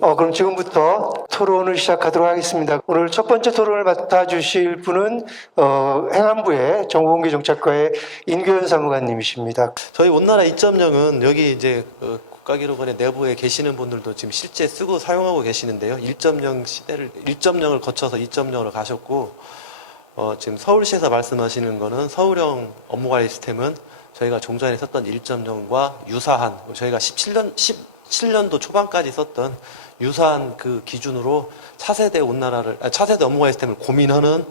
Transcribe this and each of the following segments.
그럼 지금부터 토론을 시작하도록 하겠습니다. 오늘 첫 번째 토론을 맡아주실 분은 행안부의 정보공개 정책과의 인규현 사무관님이십니다. 저희 온나라 2.0은 여기 이제 국가기록원의 내부에 계시는 분들도 지금 실제 쓰고 사용하고 계시는데요. 1.0을 거쳐서 2.0으로 가셨고, 지금 서울시에서 말씀하시는 거는 서울형 업무관리 시스템은 저희가 종전에 썼던 1.0과 유사한, 저희가 17년도 초반까지 썼던 유사한 그 기준으로 차세대 업무관리 시스템을 고민하는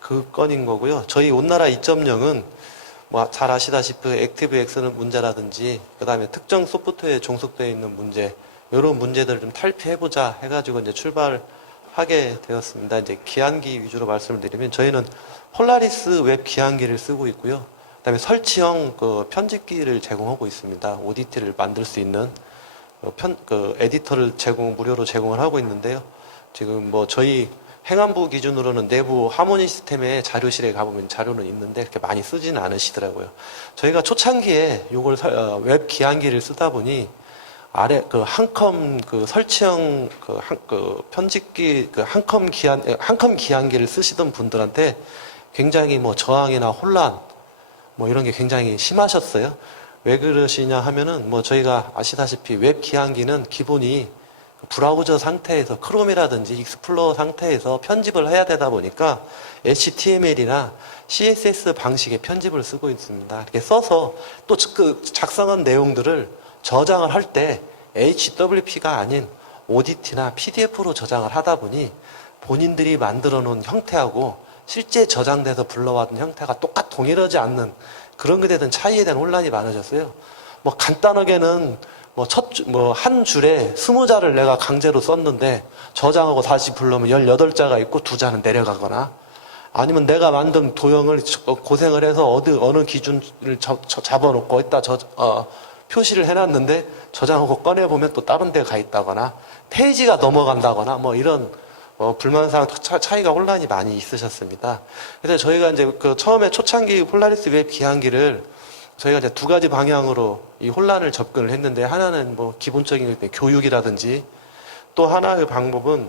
그 건인 거고요. 저희 온나라 2.0은 뭐 잘 아시다시피 액티브엑스는 문제라든지 그 다음에 특정 소프트웨어에 종속되어 있는 문제, 이런 문제들을 좀 탈피해보자 해가지고 이제 출발하게 되었습니다. 이제 기한기 위주로 말씀을 드리면 저희는 폴라리스 웹 기한기를 쓰고 있고요. 그 다음에 설치형 편집기를 제공하고 있습니다. ODT를 만들 수 있는 에디터를 무료로 제공을 하고 있는데요. 지금 뭐 저희 행안부 기준으로는 내부 하모니 시스템의 자료실에 가보면 자료는 있는데 그렇게 많이 쓰지는 않으시더라고요. 저희가 초창기에 요걸 웹 기한기를 쓰다 보니 아래 한컴 설치형 편집기 한컴 기한기를 쓰시던 분들한테 굉장히 뭐 저항이나 혼란 뭐 이런 게 굉장히 심하셨어요. 왜 그러시냐 하면은 뭐 저희가 아시다시피 웹 기한기는 기본이 브라우저 상태에서 크롬이라든지 익스플로러 상태에서 편집을 해야 되다 보니까 HTML이나 CSS 방식의 편집을 쓰고 있습니다. 이렇게 써서 또 그 작성한 내용들을 저장을 할 때 HWP가 아닌 ODT나 PDF로 저장을 하다 보니 본인들이 만들어 놓은 형태하고 실제 저장돼서 불러왔던 형태가 동일하지 않는 그런 것에 대한 차이에 대한 혼란이 많아졌어요. 뭐 간단하게는 한 줄에 20자를 내가 강제로 썼는데 저장하고 다시 불러면 18자가 있고 2자는 내려가거나 아니면 내가 만든 도형을 고생을 해서 어느 기준을 잡아놓고 있다 표시를 해놨는데 저장하고 꺼내보면 또 다른 데 가 있다거나 페이지가 넘어간다거나 뭐 이런 불만사항 차이가 혼란이 많이 있으셨습니다. 그래서 저희가 이제 처음에 초창기 폴라리스 웹 기한기를 저희가 이제 두 가지 방향으로 이 혼란을 접근을 했는데 하나는 뭐 기본적인 교육이라든지 또 하나의 방법은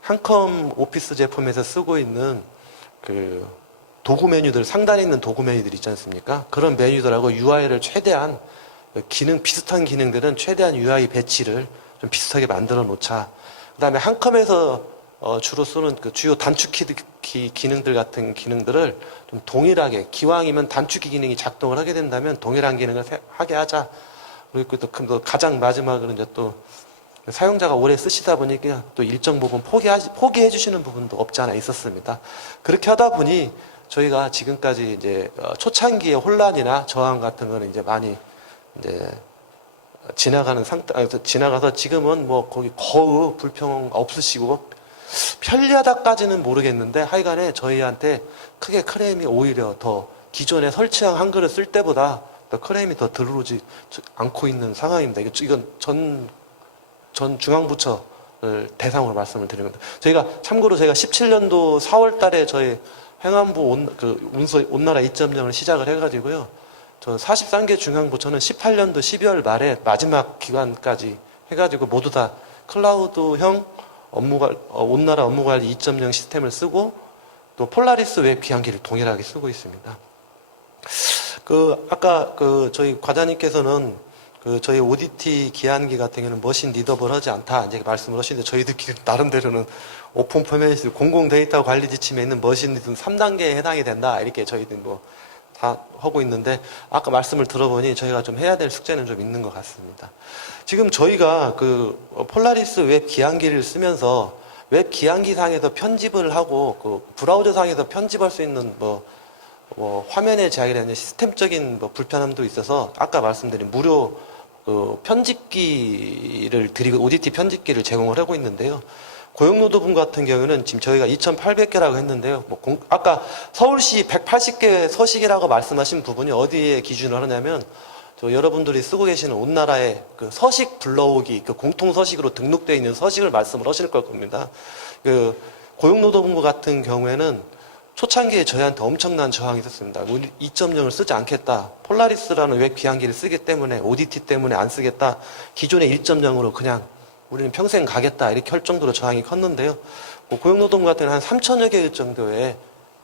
한컴 오피스 제품에서 쓰고 있는 그 도구 메뉴들 상단에 있는 도구 메뉴들 있지 않습니까? 그런 메뉴들하고 UI를 최대한 비슷한 기능들은 최대한 UI 배치를 좀 비슷하게 만들어 놓자. 그 다음에 한컴에서 주로 쓰는 그 주요 단축키 기능들 같은 기능들을 좀 동일하게 기왕이면 단축키 기능이 작동을 하게 된다면 동일한 기능을 하게 하자. 그리고 또 가장 마지막으로 이제 또 사용자가 오래 쓰시다 보니까 또 일정 부분 포기해 주시는 부분도 없지 않아 있었습니다. 그렇게 하다 보니 저희가 지금까지 이제 초창기의 혼란이나 저항 같은 거는 이제 많이 이제 지나가서 지금은 뭐 거기 거의 불평 없으시고 편리하다까지는 모르겠는데 하여간에 저희한테 크게 크레임이 오히려 더 기존에 설치한 한글을 쓸 때보다 더 크레임이 더 들어오지 않고 있는 상황입니다. 이건 전 중앙부처를 대상으로 말씀을 드리는 겁니다. 참고로 저희가 17년도 4월 달에 저희 행안부 온나라 2.0을 시작을 해가지고요. 저 43개 중앙부처는 18년도 12월 말에 마지막 기간까지 해가지고 모두 다 클라우드형 온나라 업무관리 2.0 시스템을 쓰고 또 폴라리스 웹 기한기를 동일하게 쓰고 있습니다. 아까 저희 과장님께서는 저희 ODT 기한기 같은 경우는 머신 리더블하지 않다 이제 말씀을 하시는데 저희들끼리 나름대로는 오픈 포맷 공공 데이터 관리 지침에 있는 머신 리더 3단계에 해당이 된다 이렇게 저희들 다 하고 있는데 아까 말씀을 들어보니 저희가 좀 해야 될 숙제는 좀 있는 것 같습니다. 지금 저희가 폴라리스 웹 기한기를 쓰면서 웹 기한기 상에서 편집을 하고 브라우저 상에서 편집할 수 있는 화면의 제약이라는 시스템적인 불편함도 있어서 아까 말씀드린 무료 편집기를 드리고 ODT 편집기를 제공을 하고 있는데요. 고용노동부 같은 경우는 지금 저희가 2,800개라고 했는데요. 아까 서울시 180개 서식이라고 말씀하신 부분이 어디에 기준을 하냐면 여러분들이 쓰고 계시는 온나라의 서식 불러오기 공통 서식으로 등록되어 있는 서식을 말씀을 하실 걸 겁니다. 고용노동부 같은 경우에는 초창기에 저희한테 엄청난 저항이 있었습니다. 우리 2.0을 쓰지 않겠다. 폴라리스라는 웹 기한기를 쓰기 때문에 ODT 때문에 안 쓰겠다. 기존의 1.0으로 그냥 우리는 평생 가겠다 이렇게 할 정도로 저항이 컸는데요. 뭐 고용노동부 같은 한 3천여 개 정도의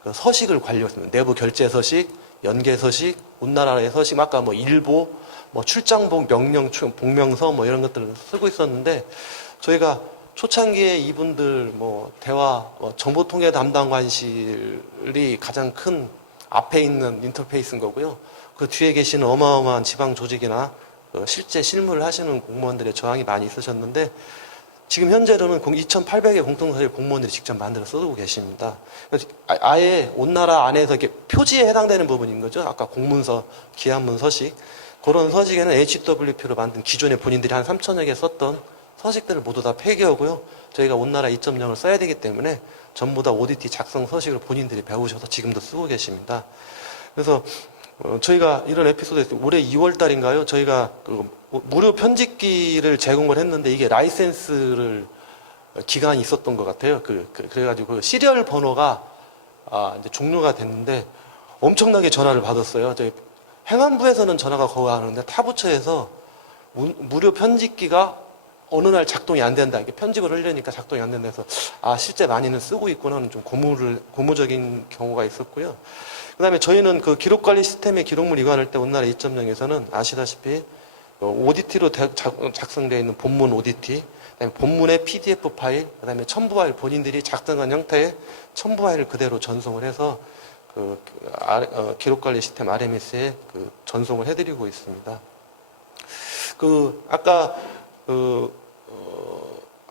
그 서식을 관리했습니다. 내부 결제 서식, 연계 서식, 온나라의 서식, 아까 뭐 일보, 뭐 출장복, 명령, 복명서 뭐 이런 것들을 쓰고 있었는데 저희가 초창기에 이분들 뭐 대화, 정보통계 담당관실이 가장 큰 앞에 있는 인터페이스인 거고요. 그 뒤에 계시는 어마어마한 지방 조직이나 실제 실무를 하시는 공무원들의 저항이 많이 있으셨는데 지금 현재로는 2,800의 공통서식 공무원들이 직접 만들어 쓰고 계십니다. 아예 온나라 안에서 이렇게 표지에 해당되는 부분인 거죠. 아까 공문서, 기한문 서식. 그런 서식에는 HWP로 만든 기존에 본인들이 한 3천여 개 썼던 서식들을 모두 다 폐기하고요. 저희가 온나라 2.0을 써야 되기 때문에 전부 다 ODT 작성 서식을 본인들이 배우셔서 지금도 쓰고 계십니다. 그래서 저희가 이런 에피소드 있어요. 올해 2월 달인가요? 저희가 그 무료 편집기를 제공을 했는데 이게 라이센스를 기간이 있었던 것 같아요. 그래가지고 그 시리얼 번호가 이제 종료가 됐는데 엄청나게 전화를 받았어요. 저희 행안부에서는 전화가 거의 안 오는데 타부처에서 무료 편집기가 어느 날 작동이 안 된다. 이게 편집을 하려니까 작동이 안 된다 해서 실제 많이는 쓰고 있구나는 좀 고무적인 경우가 있었고요. 그 다음에 저희는 그 기록관리 시스템의 기록물 이관할 때 온나라 2.0에서는 아시다시피 ODT로 작성되어 있는 본문 ODT, 그다음에 본문의 PDF 파일, 그다음에 첨부 파일 본인들이 작성한 형태의 첨부 파일을 그대로 전송을 해서 기록관리 시스템 RMS에 전송을 해드리고 있습니다. 아까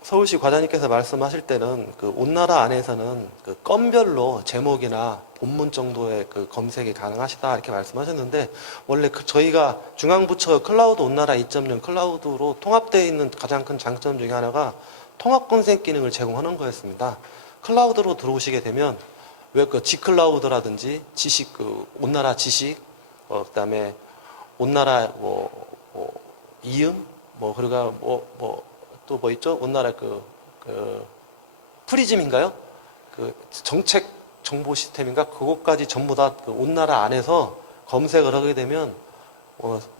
서울시 과장님께서 말씀하실 때는 온나라 안에서는 건별로 제목이나 본문 정도의 검색이 가능하시다 이렇게 말씀하셨는데 원래 저희가 중앙부처 클라우드 온나라 2.0 클라우드로 통합되어 있는 가장 큰 장점 중에 하나가 통합 검색 기능을 제공하는 거였습니다. 클라우드로 들어오시게 되면 G클라우드라든지 지식 온나라 지식 그다음에 온나라 이음 그리고 또 뭐 있죠? 온나라 프리즘인가요? 정책 정보 시스템인가? 그것까지 전부 다 온나라 안에서 검색을 하게 되면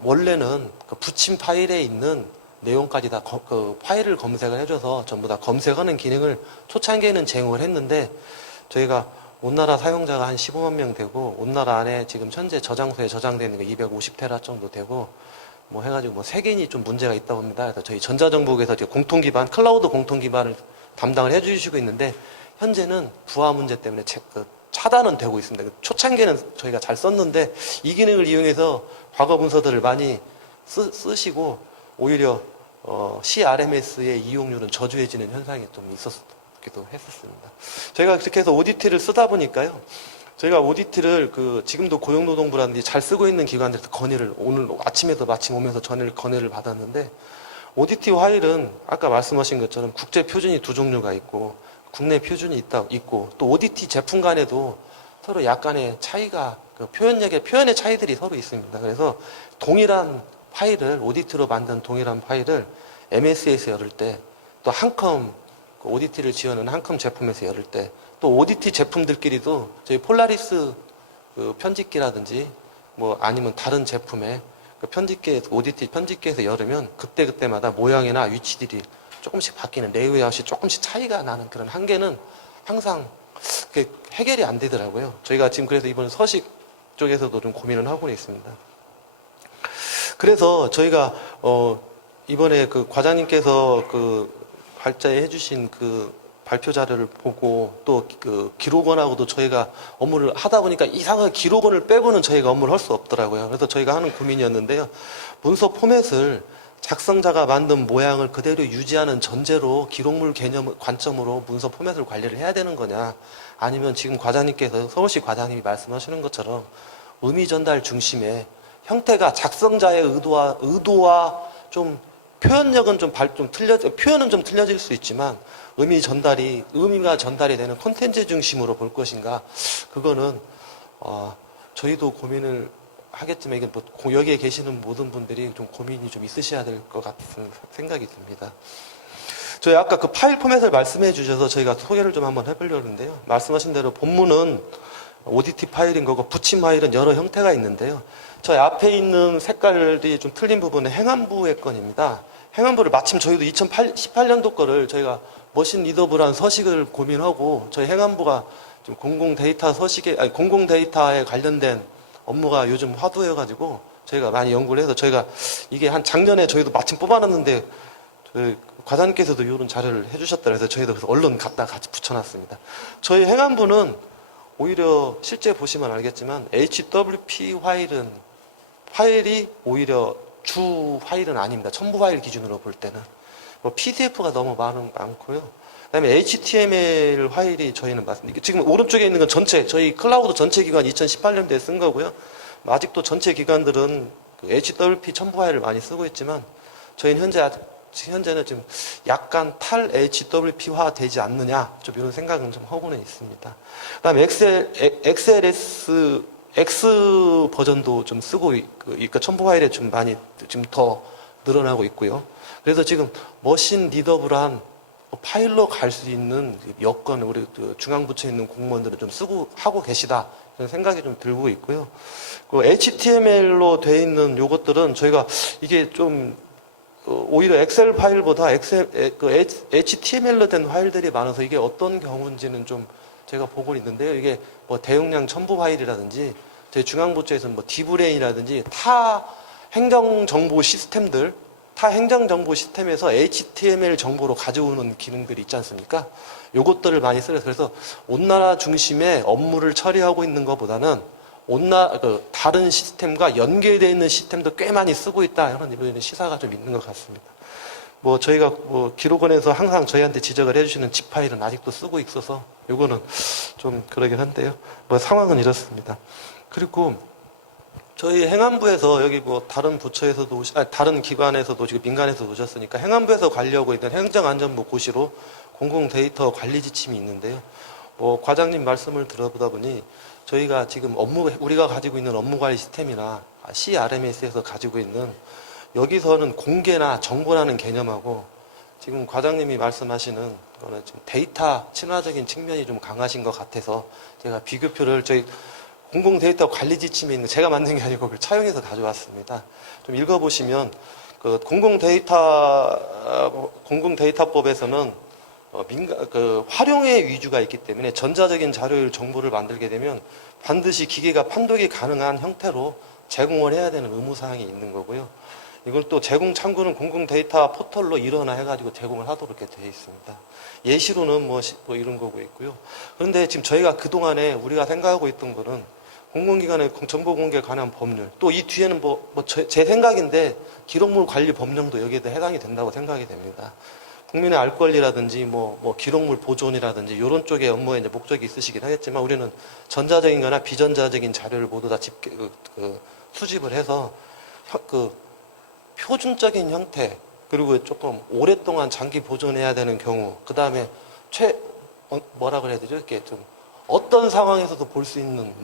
원래는 붙인 파일에 있는 내용까지 다 파일을 검색을 해줘서 전부 다 검색하는 기능을 초창기에는 제공을 했는데 저희가 온나라 사용자가 한 15만 명 되고 온나라 안에 지금 현재 저장소에 저장되어 있는 게 250테라 정도 되고 해가지고 세계인이 좀 문제가 있다고 합니다. 그래서 저희 전자정보국에서 공통기반, 클라우드 공통기반을 담당을 해주시고 있는데 현재는 부하 문제 때문에 차단은 되고 있습니다. 초창기에는 저희가 잘 썼는데 이 기능을 이용해서 과거 문서들을 많이 쓰시고 오히려 CRMS의 이용률은 저조해지는 현상이 좀 있었기도 했었습니다. 저희가 그렇게 해서 ODT를 쓰다 보니까요. 저희가 ODT를 지금도 고용노동부라든지 잘 쓰고 있는 기관들에서 건의를 오늘 아침에도 마침 오면서 건의를 받았는데 ODT 파일은 아까 말씀하신 것처럼 국제 표준이 두 종류가 있고 국내 표준이 있고 또 ODT 제품 간에도 서로 약간의 차이가 표현의 차이들이 서로 있습니다. 그래서 동일한 파일을 ODT로 만든 동일한 파일을 MS에서 열을 때 또 한컴 ODT를 지원하는 한컴 제품에서 열을 때 또 ODT 제품들끼리도 저희 폴라리스 편집기라든지 아니면 다른 제품의 ODT 편집기에서 열으면 그때마다 모양이나 위치들이 조금씩 바뀌는 레이아웃이 조금씩 차이가 나는 그런 한계는 항상 해결이 안 되더라고요. 저희가 지금 그래서 이번 서식 쪽에서도 좀 고민을 하고 있습니다. 그래서 저희가 이번에 과장님께서 발제해 해주신 발표 자료를 보고 또 기록원하고도 저희가 업무를 하다 보니까 이상하게 기록원을 빼고는 저희가 업무를 할 수 없더라고요. 그래서 저희가 하는 고민이었는데요. 문서 포맷을 작성자가 만든 모양을 그대로 유지하는 전제로 기록물 개념 관점으로 문서 포맷을 관리를 해야 되는 거냐, 아니면 지금 과장님께서 서울시 과장님이 말씀하시는 것처럼 의미 전달 중심의 형태가 작성자의 의도와 좀 표현력은 표현은 좀 틀려질 수 있지만 의미가 전달이 되는 콘텐츠 중심으로 볼 것인가, 그거는 저희도 고민을 하겠지만 이게 여기에 계시는 모든 분들이 좀 고민이 좀 있으셔야 될 것 같은 생각이 듭니다. 저희 아까 파일 포맷을 말씀해 주셔서 저희가 소개를 좀 한번 해보려고 하는데요. 말씀하신 대로 본문은 ODT 파일인 거고 붙인 파일은 여러 형태가 있는데요. 저희 앞에 있는 색깔이 좀 틀린 부분은 행안부의 건입니다. 행안부를 마침 저희도 2018년도 거를 저희가 머신 리더블한 서식을 고민하고 저희 행안부가 좀 공공 데이터 서식에 아니 공공 데이터에 관련된 업무가 요즘 화두여가지고 저희가 많이 연구를 해서 저희가 이게 한 작년에 저희도 마침 뽑아놨는데 저희 과장님께서도 이런 자료를 해주셨다 그래서 저희도 그래서 얼른 갖다 같이 붙여놨습니다. 저희 행안부는 오히려 실제 보시면 알겠지만 HWP 파일이 오히려 주 파일은 아닙니다. 첨부 파일 기준으로 볼 때는 뭐 PDF가 너무 많고요. 그다음에 HTML 파일이 저희는 맞습니다. 지금 오른쪽에 있는 건 전체 저희 클라우드 전체 기간 2018년도에 쓴 거고요. 아직도 전체 기관들은 그 HWP 첨부 파일을 많이 쓰고 있지만 저희는 현재는 지금 약간 탈 HWP화 되지 않느냐 좀 이런 생각은 좀 하고는 있습니다. 그다음에 XLS X 버전도 좀 쓰고 그러니까 첨부 파일에 좀 많이 지금 더 늘어나고 있고요. 그래서 지금 머신 리더블한 파일로 갈 수 있는 여건 우리 중앙부처에 있는 공무원들은 좀 쓰고 하고 계시다 이런 생각이 좀 들고 있고요. 그 HTML로 돼 있는 요것들은 저희가 이게 좀 오히려 엑셀 파일보다 HTML로 된 파일들이 많아서 이게 어떤 경우인지는 좀 제가 보고 있는데요. 이게 뭐 대용량 첨부 파일이라든지 저희 중앙부처에서는 뭐 디브레인이라든지 타 행정정보 시스템에서 HTML 정보로 가져오는 기능들이 있지 않습니까? 요것들을 많이 쓰여서 그래서 온나라 중심의 업무를 처리하고 있는 것보다는 다른 시스템과 연계되어 있는 시스템도 꽤 많이 쓰고 있다. 이런 시사가 좀 있는 것 같습니다. 뭐 저희가 뭐 기록원에서 항상 저희한테 지적을 해주시는 집 파일은 아직도 쓰고 있어서 요거는 좀 그러긴 한데요. 뭐 상황은 이렇습니다. 그리고 저희 행안부에서 여기 뭐 다른 부처에서도 다른 기관에서도 지금 민간에서 오셨으니까 행안부에서 관리하고 있는 행정안전부 고시로 공공 데이터 관리 지침이 있는데요. 뭐 과장님 말씀을 들어보다 보니 저희가 지금 우리가 가지고 있는 업무 관리 시스템이나 CRMS에서 가지고 있는 여기서는 공개나 정보라는 개념하고 지금 과장님이 말씀하시는 거는 좀 데이터 친화적인 측면이 좀 강하신 것 같아서 제가 비교표를 저희 공공 데이터 관리 지침에 있는 제가 만든 게 아니고 그걸 차용해서 가져왔습니다. 좀 읽어보시면 그 공공 데이터법에서는 활용의 위주가 있기 때문에 전자적인 자료율 정보를 만들게 되면 반드시 기계가 판독이 가능한 형태로 제공을 해야 되는 의무사항이 있는 거고요. 이걸 또 제공 창구는 공공 데이터 포털로 일어나 해가지고 제공을 하도록 이렇게 되어 있습니다. 예시로는 뭐 이런 거고 있고요. 그런데 지금 저희가 그동안에 우리가 생각하고 있던 거는 공공기관의 정보 공개에 관한 법률, 또 이 뒤에는 제 생각인데 기록물 관리 법령도 여기에도 해당이 된다고 생각이 됩니다. 국민의 알 권리라든지 기록물 보존이라든지 이런 쪽의 업무에 이제 목적이 있으시긴 하겠지만 우리는 전자적인 거나 비전자적인 자료를 모두 다 수집을 해서 표준적인 형태 그리고 조금 오랫동안 장기 보존해야 되는 경우 그 다음에 뭐라 그래야 되죠? 이렇게 좀 어떤 상황에서도 볼 수 있는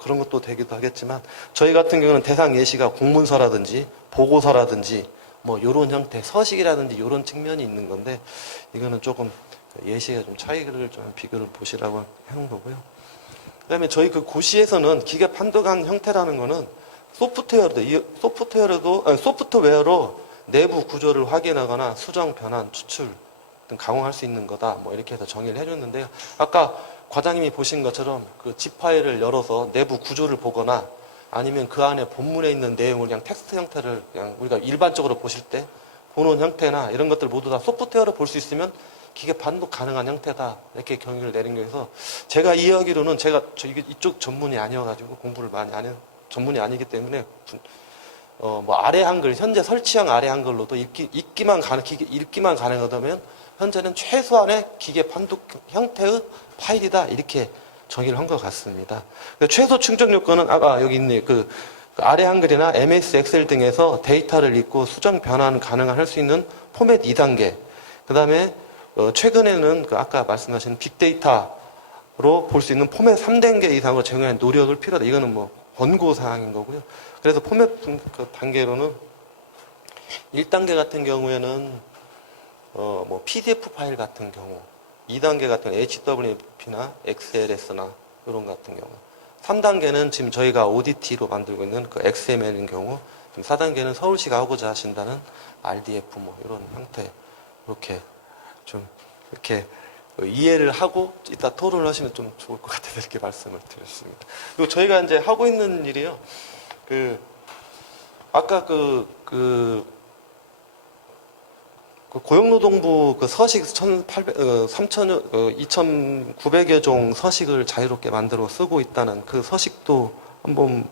그런 것도 되기도 하겠지만 저희 같은 경우는 대상 예시가 공문서라든지 보고서라든지 요런 형태 서식이라든지 요런 측면이 있는 건데 이거는 조금 예시가 좀 차이를 좀 비교를 보시라고 해놓은 거고요. 그 다음에 저희 그 고시에서는 기계 판독한 형태라는 거는 소프트웨어로 내부 구조를 확인하거나 수정, 변환, 추출 등 강화할 수 있는 거다. 이렇게 해서 정의를 해줬는데요. 아까 과장님이 보신 것처럼 그 zip 파일을 열어서 내부 구조를 보거나 아니면 그 안에 본문에 있는 내용을 그냥 텍스트 형태를 그냥 우리가 일반적으로 보실 때 보는 형태나 이런 것들 모두 다 소프트웨어로 볼 수 있으면 기계 판독 가능한 형태다. 이렇게 경위를 내린 거여서 제가 이해하기로는 이쪽 전문이 아니어가지고 공부를 많이 안 해요. 전문이 아니기 때문에 아래 한글 현재 설치형 아래 한글로도 읽기만 가능하다면 현재는 최소한의 기계 판독 형태의 파일이다 이렇게 정의를 한 것 같습니다. 최소 충족 요건은 여기 있네요. 그 아래 한글이나 MS 엑셀 등에서 데이터를 읽고 수정 변환 가능할 수 있는 포맷 2단계. 그 다음에 최근에는 아까 말씀하신 빅데이터로 볼 수 있는 포맷 3단계 이상으로 제공할 노력을 필요하다. 이거는 권고 사항인 거고요. 그래서 포맷 단계로는 1단계 같은 경우에는 PDF 파일 같은 경우, 2단계 같은 HWP나 XLS나 이런 같은 경우, 3단계는 지금 저희가 ODT로 만들고 있는 그 XML인 경우, 4단계는 서울시가 하고자 하신다는 RDF 뭐 이런 형태 이렇게 좀 이렇게 이해를 하고 이따 토론을 하시면 좀 좋을 것 같아서 이렇게 말씀을 드렸습니다. 그리고 저희가 이제 하고 있는 일이요. 아까 고용노동부 서식 2,900여 종 서식을 자유롭게 만들어 쓰고 있다는 그 서식도 한번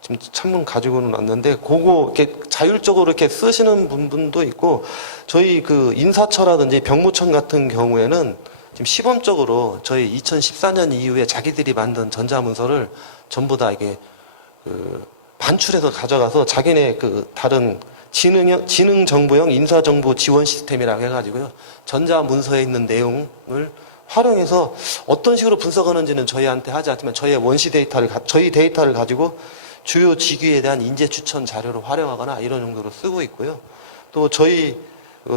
지금 찬문 가지고는 왔는데, 그거 이렇게 자율적으로 이렇게 쓰시는 분도 있고, 저희 인사처라든지 병무청 같은 경우에는 지금 시범적으로 저희 2014년 이후에 자기들이 만든 전자문서를 전부 다 이게 반출해서 가져가서 자기네 다른 지능정보형 인사정보 지원 시스템이라고 해가지고요. 전자문서에 있는 내용을 활용해서 어떤 식으로 분석하는지는 저희한테 하지 않지만 저희 데이터를 가지고 주요 직위에 대한 인재 추천 자료로 활용하거나 이런 정도로 쓰고 있고요. 또 저희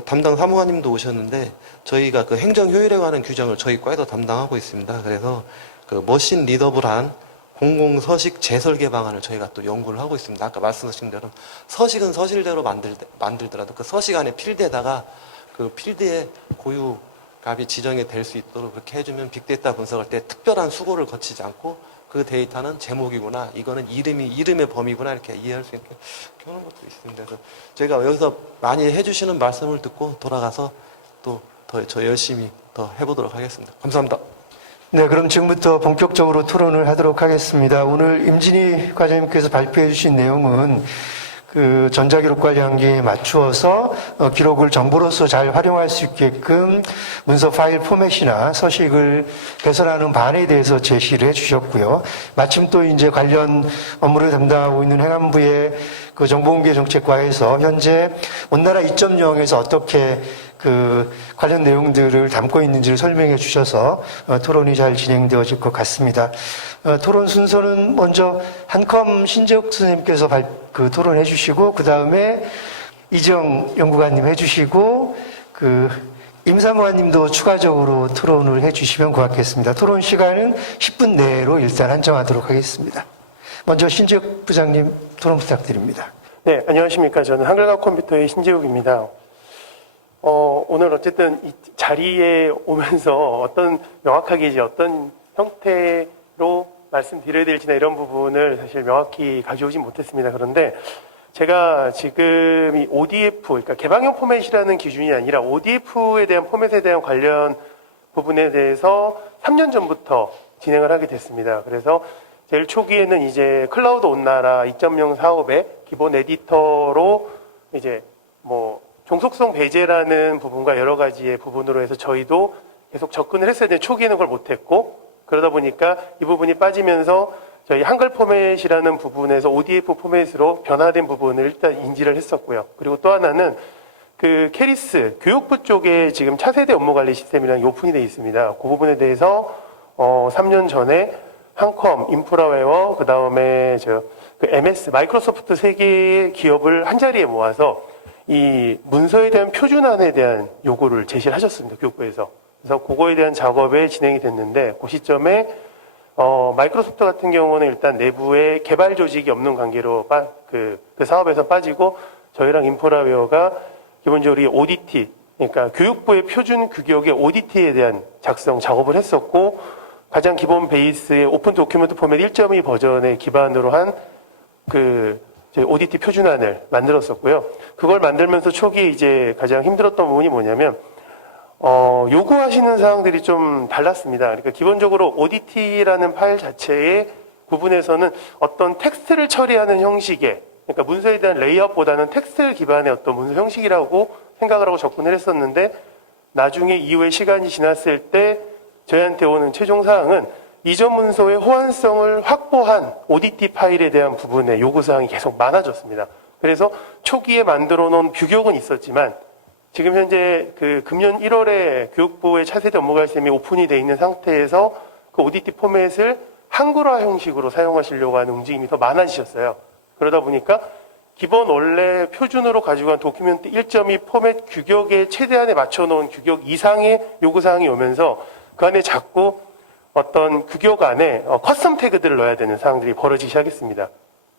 담당 사무관님도 오셨는데 저희가 행정 효율에 관한 규정을 저희 과에도 담당하고 있습니다. 그래서 머신 리더블한 공공 서식 재설계 방안을 저희가 또 연구를 하고 있습니다. 아까 말씀하신 대로 서식은 서실대로 만들더라도 그 서식 안에 필드에다가 그 필드의 고유 값이 지정이 될 수 있도록 그렇게 해주면 빅데이터 분석할 때 특별한 수고를 거치지 않고 그 데이터는 제목이구나, 이거는 이름의 범위구나, 이렇게 이해할 수 있게 그런 것도 있습니다. 그래서 저희가 여기서 많이 해주시는 말씀을 듣고 돌아가서 또 더 열심히 더 해보도록 하겠습니다. 감사합니다. 네, 그럼 지금부터 본격적으로 토론을 하도록 하겠습니다. 오늘 임진희 과장님께서 발표해 주신 내용은 전자기록관리한계에 맞추어서 기록을 정보로서 잘 활용할 수 있게끔 문서 파일 포맷이나 서식을 개선하는 방안에 대해서 제시를 해 주셨고요. 마침 또 이제 관련 업무를 담당하고 있는 행안부의 정보공개정책과에서 현재 온나라 2.0에서 어떻게 관련 내용들을 담고 있는지를 설명해 주셔서 토론이 잘 진행되어질 것 같습니다. 토론 순서는 먼저 한컴 신재욱 선생님께서 토론해 주시고, 그 다음에 이정 연구관님 해 주시고, 임사무관님도 추가적으로 토론을 해 주시면 고맙겠습니다. 토론 시간은 10분 내로 일단 한정하도록 하겠습니다. 먼저 신재욱 부장님 토론 부탁드립니다. 네, 안녕하십니까. 저는 한글과 컴퓨터의 신재욱입니다. 오늘 어쨌든 이 자리에 오면서 명확하게 이제 어떤 형태로 말씀드려야 될지나 이런 부분을 사실 명확히 가져오진 못했습니다. 그런데 제가 지금 이 ODF, 그러니까 개방형 포맷이라는 기준이 아니라 ODF에 대한 포맷에 대한 관련 부분에 대해서 3년 전부터 진행을 하게 됐습니다. 그래서 제일 초기에는 이제 클라우드 온나라 2.0 사업의 기본 에디터로 이제 종속성 배제라는 부분과 여러 가지의 부분으로 해서 저희도 계속 접근을 했어야 되는데 초기에는 그걸 못했고, 그러다 보니까 이 부분이 빠지면서 저희 한글 포맷이라는 부분에서 ODF 포맷으로 변화된 부분을 일단 인지를 했었고요. 그리고 또 하나는 캐리스 교육부 쪽에 지금 차세대 업무관리 시스템이라는 게 오픈이 되어 있습니다. 그 부분에 대해서 3년 전에 한컴, 인프라웨어, 그 다음에 MS, 마이크로소프트 3개의 기업을 한 자리에 모아서 이 문서에 대한 표준안에 대한 요구를 제시를 하셨습니다. 교육부에서. 그래서 그거에 대한 작업이 진행이 됐는데, 그 시점에 마이크로소프트 같은 경우는 일단 내부에 개발 조직이 없는 관계로 그 사업에서 빠지고, 저희랑 인프라웨어가 기본적으로 이 ODT, 그러니까 교육부의 표준 규격의 ODT에 대한 작성 작업을 했었고, 가장 기본 베이스의 오픈 도큐멘트 포맷 1.2 버전의 기반으로 한 저희 ODT 표준안을 만들었었고요. 그걸 만들면서 초기에 이제 가장 힘들었던 부분이 뭐냐면, 요구하시는 사항들이 좀 달랐습니다. 그러니까 기본적으로 ODT라는 파일 자체의 부분에서는 어떤 텍스트를 처리하는 형식의, 그러니까 문서에 대한 레이아웃보다는 텍스트 기반의 어떤 문서 형식이라고 생각을 하고 접근을 했었는데, 나중에 이후에 시간이 지났을 때 저희한테 오는 최종 사항은 이전 문서의 호환성을 확보한 ODT 파일에 대한 부분의 요구사항이 계속 많아졌습니다. 그래서 초기에 만들어 놓은 규격은 있었지만 지금 현재 금년 1월에 교육부의 차세대 업무관리 시스템이 오픈이 되어 있는 상태에서 그 ODT 포맷을 한글화 형식으로 사용하시려고 하는 움직임이 더 많아지셨어요. 그러다 보니까 기본 원래 표준으로 가지고 간 도큐멘트 1.2 포맷 규격에 최대한에 맞춰 놓은 규격 이상의 요구사항이 오면서 그 안에 자꾸 어떤 규격 안에 커스텀 태그들을 넣어야 되는 상황들이 벌어지기 시작했습니다.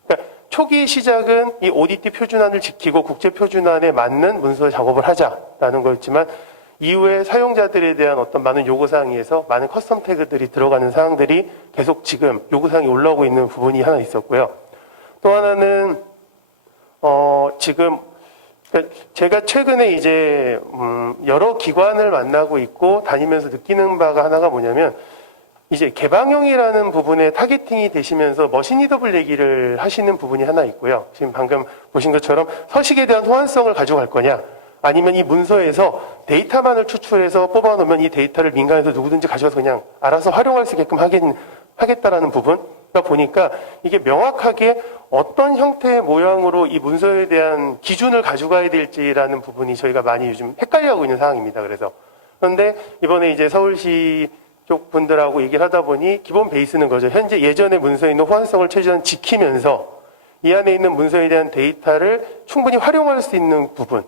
그러니까 초기 시작은 이 ODT 표준안을 지키고 국제 표준안에 맞는 문서 작업을 하자라는 거였지만 이후에 사용자들에 대한 어떤 많은 요구사항에 의해서 많은 커스텀 태그들이 들어가는 사항들이 계속 지금 요구사항이 올라오고 있는 부분이 하나 있었고요. 또 하나는 지금 그러니까 제가 최근에 이제 여러 기관을 만나고 있고 다니면서 느끼는 바가 하나가 뭐냐면 이제 개방형이라는 부분에 타겟팅이 되시면서 머신리더블 얘기를 하시는 부분이 하나 있고요. 지금 방금 보신 것처럼 서식에 대한 호환성을 가져갈 거냐, 아니면 이 문서에서 데이터만을 추출해서 뽑아놓으면 이 데이터를 민간에서 누구든지 가져와서 그냥 알아서 활용할 수 있게끔 하겠다라는 부분. 그러니까 보니까 이게 명확하게 어떤 형태의 모양으로 이 문서에 대한 기준을 가져가야 될지라는 부분이 저희가 많이 요즘 헷갈려하고 있는 상황입니다. 그런데 이번에 이제 서울시 쪽 분들하고 얘기를 하다 보니 기본 베이스는 거죠. 현재 예전의 문서에 있는 호환성을 최대한 지키면서 이 안에 있는 문서에 대한 데이터를 충분히 활용할 수 있는 부분,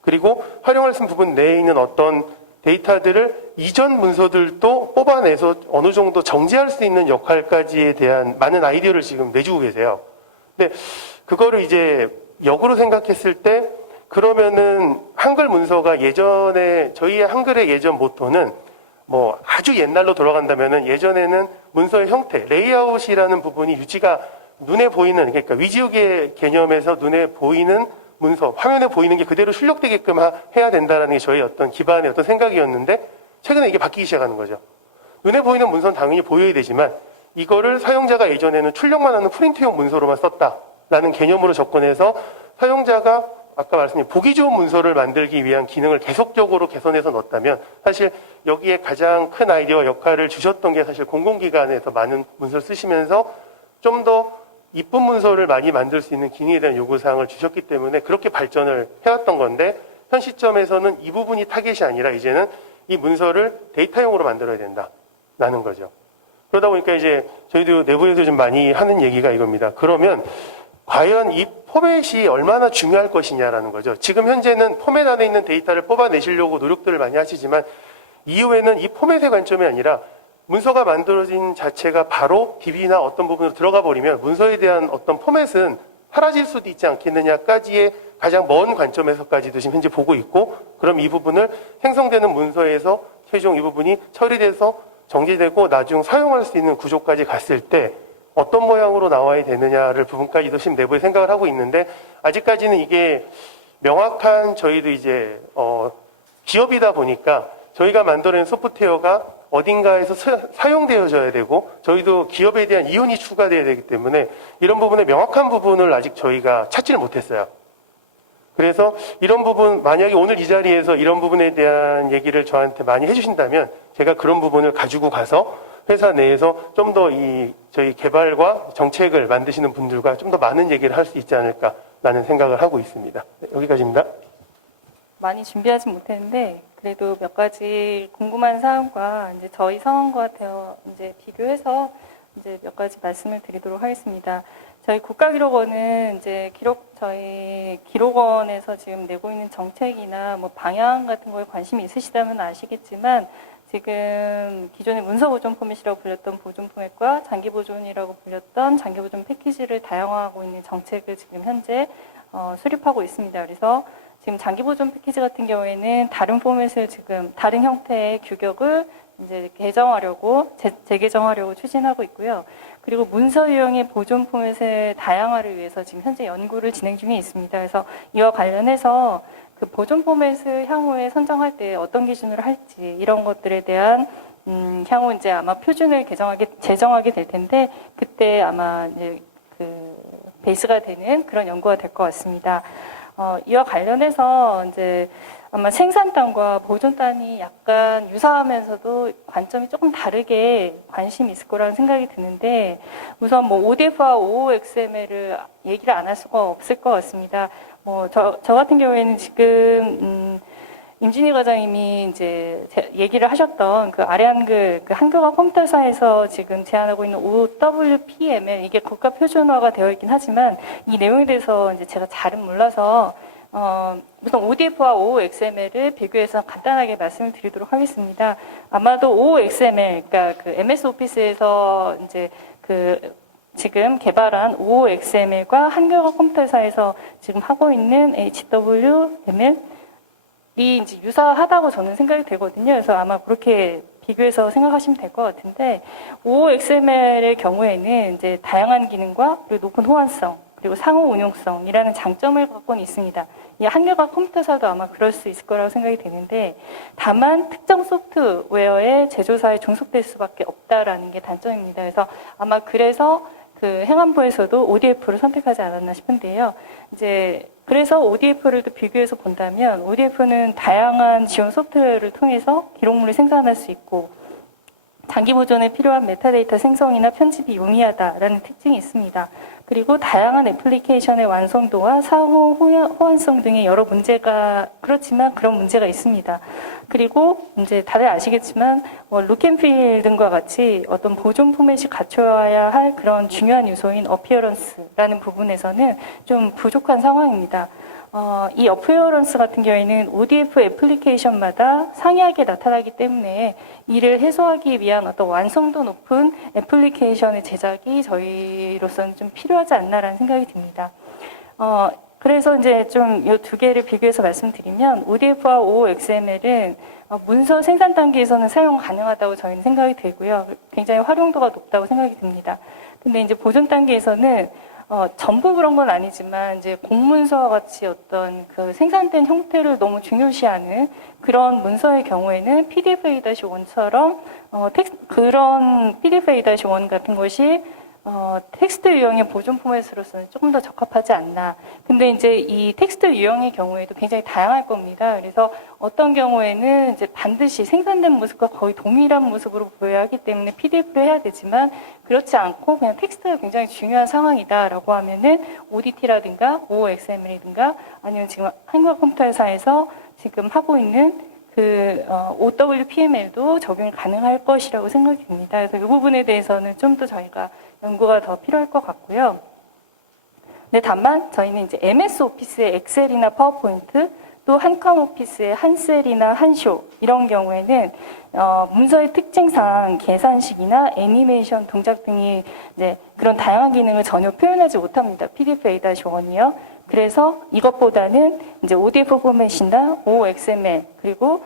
그리고 활용할 수 있는 부분 내에 있는 어떤 데이터들을 이전 문서들도 뽑아내서 어느 정도 정지할 수 있는 역할까지에 대한 많은 아이디어를 지금 내주고 계세요. 근데 그거를 이제 역으로 생각했을 때 그러면은 한글 문서가 예전에 저희의 한글의 예전 모토는 뭐 아주 옛날로 돌아간다면은 예전에는 문서의 형태, 레이아웃이라는 부분이 유지가 눈에 보이는, 그러니까 위지우개 개념에서 눈에 보이는 문서, 화면에 보이는 게 그대로 출력되게끔 해야 된다는 게 저희 어떤 기반의 어떤 생각이었는데 최근에 이게 바뀌기 시작하는 거죠. 눈에 보이는 문서는 당연히 보여야 되지만 이거를 사용자가 예전에는 출력만 하는 프린트용 문서로만 썼다라는 개념으로 접근해서 사용자가 아까 말씀드린 보기 좋은 문서를 만들기 위한 기능을 계속적으로 개선해서 넣었다면 사실 여기에 가장 큰 아이디어 역할을 주셨던 게 사실 공공기관에서 많은 문서를 쓰시면서 좀 더 이쁜 문서를 많이 만들 수 있는 기능에 대한 요구사항을 주셨기 때문에 그렇게 발전을 해왔던 건데 현 시점에서는 이 부분이 타겟이 아니라 이제는 이 문서를 데이터용으로 만들어야 된다라는 거죠. 그러다 보니까 이제 저희도 내부에서 좀 많이 하는 얘기가 이겁니다. 그러면 과연 이 포맷이 얼마나 중요할 것이냐라는 거죠. 지금 현재는 포맷 안에 있는 데이터를 뽑아내시려고 노력들을 많이 하시지만 이후에는 이 포맷의 관점이 아니라 문서가 만들어진 자체가 바로 DB나 어떤 부분으로 들어가 버리면 문서에 대한 어떤 포맷은 사라질 수도 있지 않겠느냐까지의 가장 먼 관점에서까지도 지금 현재 보고 있고, 그럼 이 부분을 생성되는 문서에서 최종 이 부분이 처리돼서 정지되고 나중 사용할 수 있는 구조까지 갔을 때 어떤 모양으로 나와야 되느냐를 부분까지도 지금 내부에 생각을 하고 있는데 아직까지는 이게 명확한 저희도 이제 기업이다 보니까 저희가 만들어낸 소프트웨어가 어딘가에서 사용되어져야 되고 저희도 기업에 대한 이윤이 추가돼야 되기 때문에 이런 부분의 명확한 부분을 아직 저희가 찾지를 못했어요. 그래서 이런 부분 만약에 오늘 이 자리에서 이런 부분에 대한 얘기를 저한테 많이 해주신다면 제가 그런 부분을 가지고 가서 회사 내에서 좀 더 저희 개발과 정책을 만드시는 분들과 좀 더 많은 얘기를 할 수 있지 않을까라는 생각을 하고 있습니다. 네, 여기까지입니다. 많이 준비하진 못했는데 그래도 몇 가지 궁금한 사항과 이제 저희 상황과 이제 비교해서 이제 몇 가지 말씀을 드리도록 하겠습니다. 저희 국가기록원은 이제 저희 기록원에서 지금 내고 있는 정책이나 뭐 방향 같은 거에 관심이 있으시다면 아시겠지만 지금 기존의 문서 보존 포맷이라고 불렸던 보존 포맷과 장기 보존이라고 불렸던 장기 보존 패키지를 다양화하고 있는 정책을 지금 현재 수립하고 있습니다. 그래서 지금 장기 보존 패키지 같은 경우에는 다른 포맷을 지금 다른 형태의 규격을 이제 개정하려고 재개정하려고 추진하고 있고요. 그리고 문서 유형의 보존 포맷의 다양화를 위해서 지금 현재 연구를 진행 중에 있습니다. 그래서 이와 관련해서 그 보존 포맷을 향후에 선정할 때 어떤 기준으로 할지 이런 것들에 대한 향후 이제 아마 표준을 제정하게 될 텐데 그때 아마 이제 그 베이스가 되는 그런 연구가 될 것 같습니다. 이와 관련해서 이제 아마 생산단과 보존단이 약간 유사하면서도 관점이 조금 다르게 관심이 있을 거라는 생각이 드는데 우선 뭐 ODF와 OXML을 얘기를 안 할 수가 없을 것 같습니다. 저 같은 경우에는 지금 임진희 과장님이 이제 얘기를 하셨던 그 아래 한글, 그 한글과 컴퓨터사에서 지금 제안하고 있는 OWPML, 이게 국가 표준화가 되어 있긴 하지만 이 내용에 대해서 이제 제가 잘은 몰라서, 우선 ODF와 OXML을 비교해서 간단하게 말씀을 드리도록 하겠습니다. 아마도 OXML, 그러니까 그 MS 오피스에서 이제 그 지금 개발한 OOXML과 한글과 컴퓨터사에서 지금 하고 있는 HWML이 이제 유사하다고 저는 생각이 되거든요. 그래서 아마 그렇게 비교해서 생각하시면 될 것 같은데, OOXML의 경우에는 이제 다양한 기능과 그리고 높은 호환성, 그리고 상호 운용성이라는 장점을 갖고는 있습니다. 이 한글과 컴퓨터사도 아마 그럴 수 있을 거라고 생각이 되는데, 다만 특정 소프트웨어의 제조사에 종속될 수밖에 없다라는 게 단점입니다. 그래서 아마 그래서 그 행안부에서도 ODF를 선택하지 않았나 싶은데요. 이제 그래서 ODF를 또 비교해서 본다면 ODF는 다양한 지원 소프트웨어를 통해서 기록물을 생산할 수 있고 장기 보존에 필요한 메타데이터 생성이나 편집이 용이하다라는 특징이 있습니다. 그리고 다양한 애플리케이션의 완성도와 상호 호환성 등의 여러 문제가 그렇지만 그런 문제가 있습니다. 그리고 이제 다들 아시겠지만 룩앤필 등과 같이 어떤 보존 포맷이 갖춰야 할 그런 중요한 요소인 어피어런스라는 부분에서는 좀 부족한 상황입니다. 이 어피어런스 같은 경우에는 ODF 애플리케이션마다 상이하게 나타나기 때문에 이를 해소하기 위한 어떤 완성도 높은 애플리케이션의 제작이 저희로서는 좀 필요하지 않나라는 생각이 듭니다. 그래서 이제 좀 이 두 개를 비교해서 말씀드리면 ODF와 OOXML은 문서 생산 단계에서는 사용 가능하다고 저희는 생각이 되고요. 굉장히 활용도가 높다고 생각이 듭니다. 근데 이제 보존 단계에서는 전부 그런 건 아니지만 이제 공문서와 같이 어떤 그 생산된 형태를 너무 중요시하는 그런 문서의 경우에는 PDF-A-1처럼 그런 PDF-A-1 같은 것이 텍스트 유형의 보존 포맷으로서는 조금 더 적합하지 않나. 근데 이제 이 텍스트 유형의 경우에도 굉장히 다양할 겁니다. 그래서 어떤 경우에는 이제 반드시 생산된 모습과 거의 동일한 모습으로 보여야 하기 때문에 PDF로 해야 되지만 그렇지 않고 그냥 텍스트가 굉장히 중요한 상황이다라고 하면은 ODT라든가 OXML이든가 아니면 지금 한국 컴퓨터사에서 지금 하고 있는 그 OWPML도 적용이 가능할 것이라고 생각이 듭니다. 그래서 이 부분에 대해서는 좀 더 저희가 연구가 더 필요할 것 같고요. 근데 다만 저희는 이제 MS 오피스의 엑셀이나 파워포인트, 또 한컴 오피스의 한셀이나 한쇼 이런 경우에는 문서의 특징상 계산식이나 애니메이션 동작 등이 이제 그런 다양한 기능을 전혀 표현하지 못합니다. PDF-A-1이요. 그래서 이것보다는 이제 ODF 포맷이나 OXML 그리고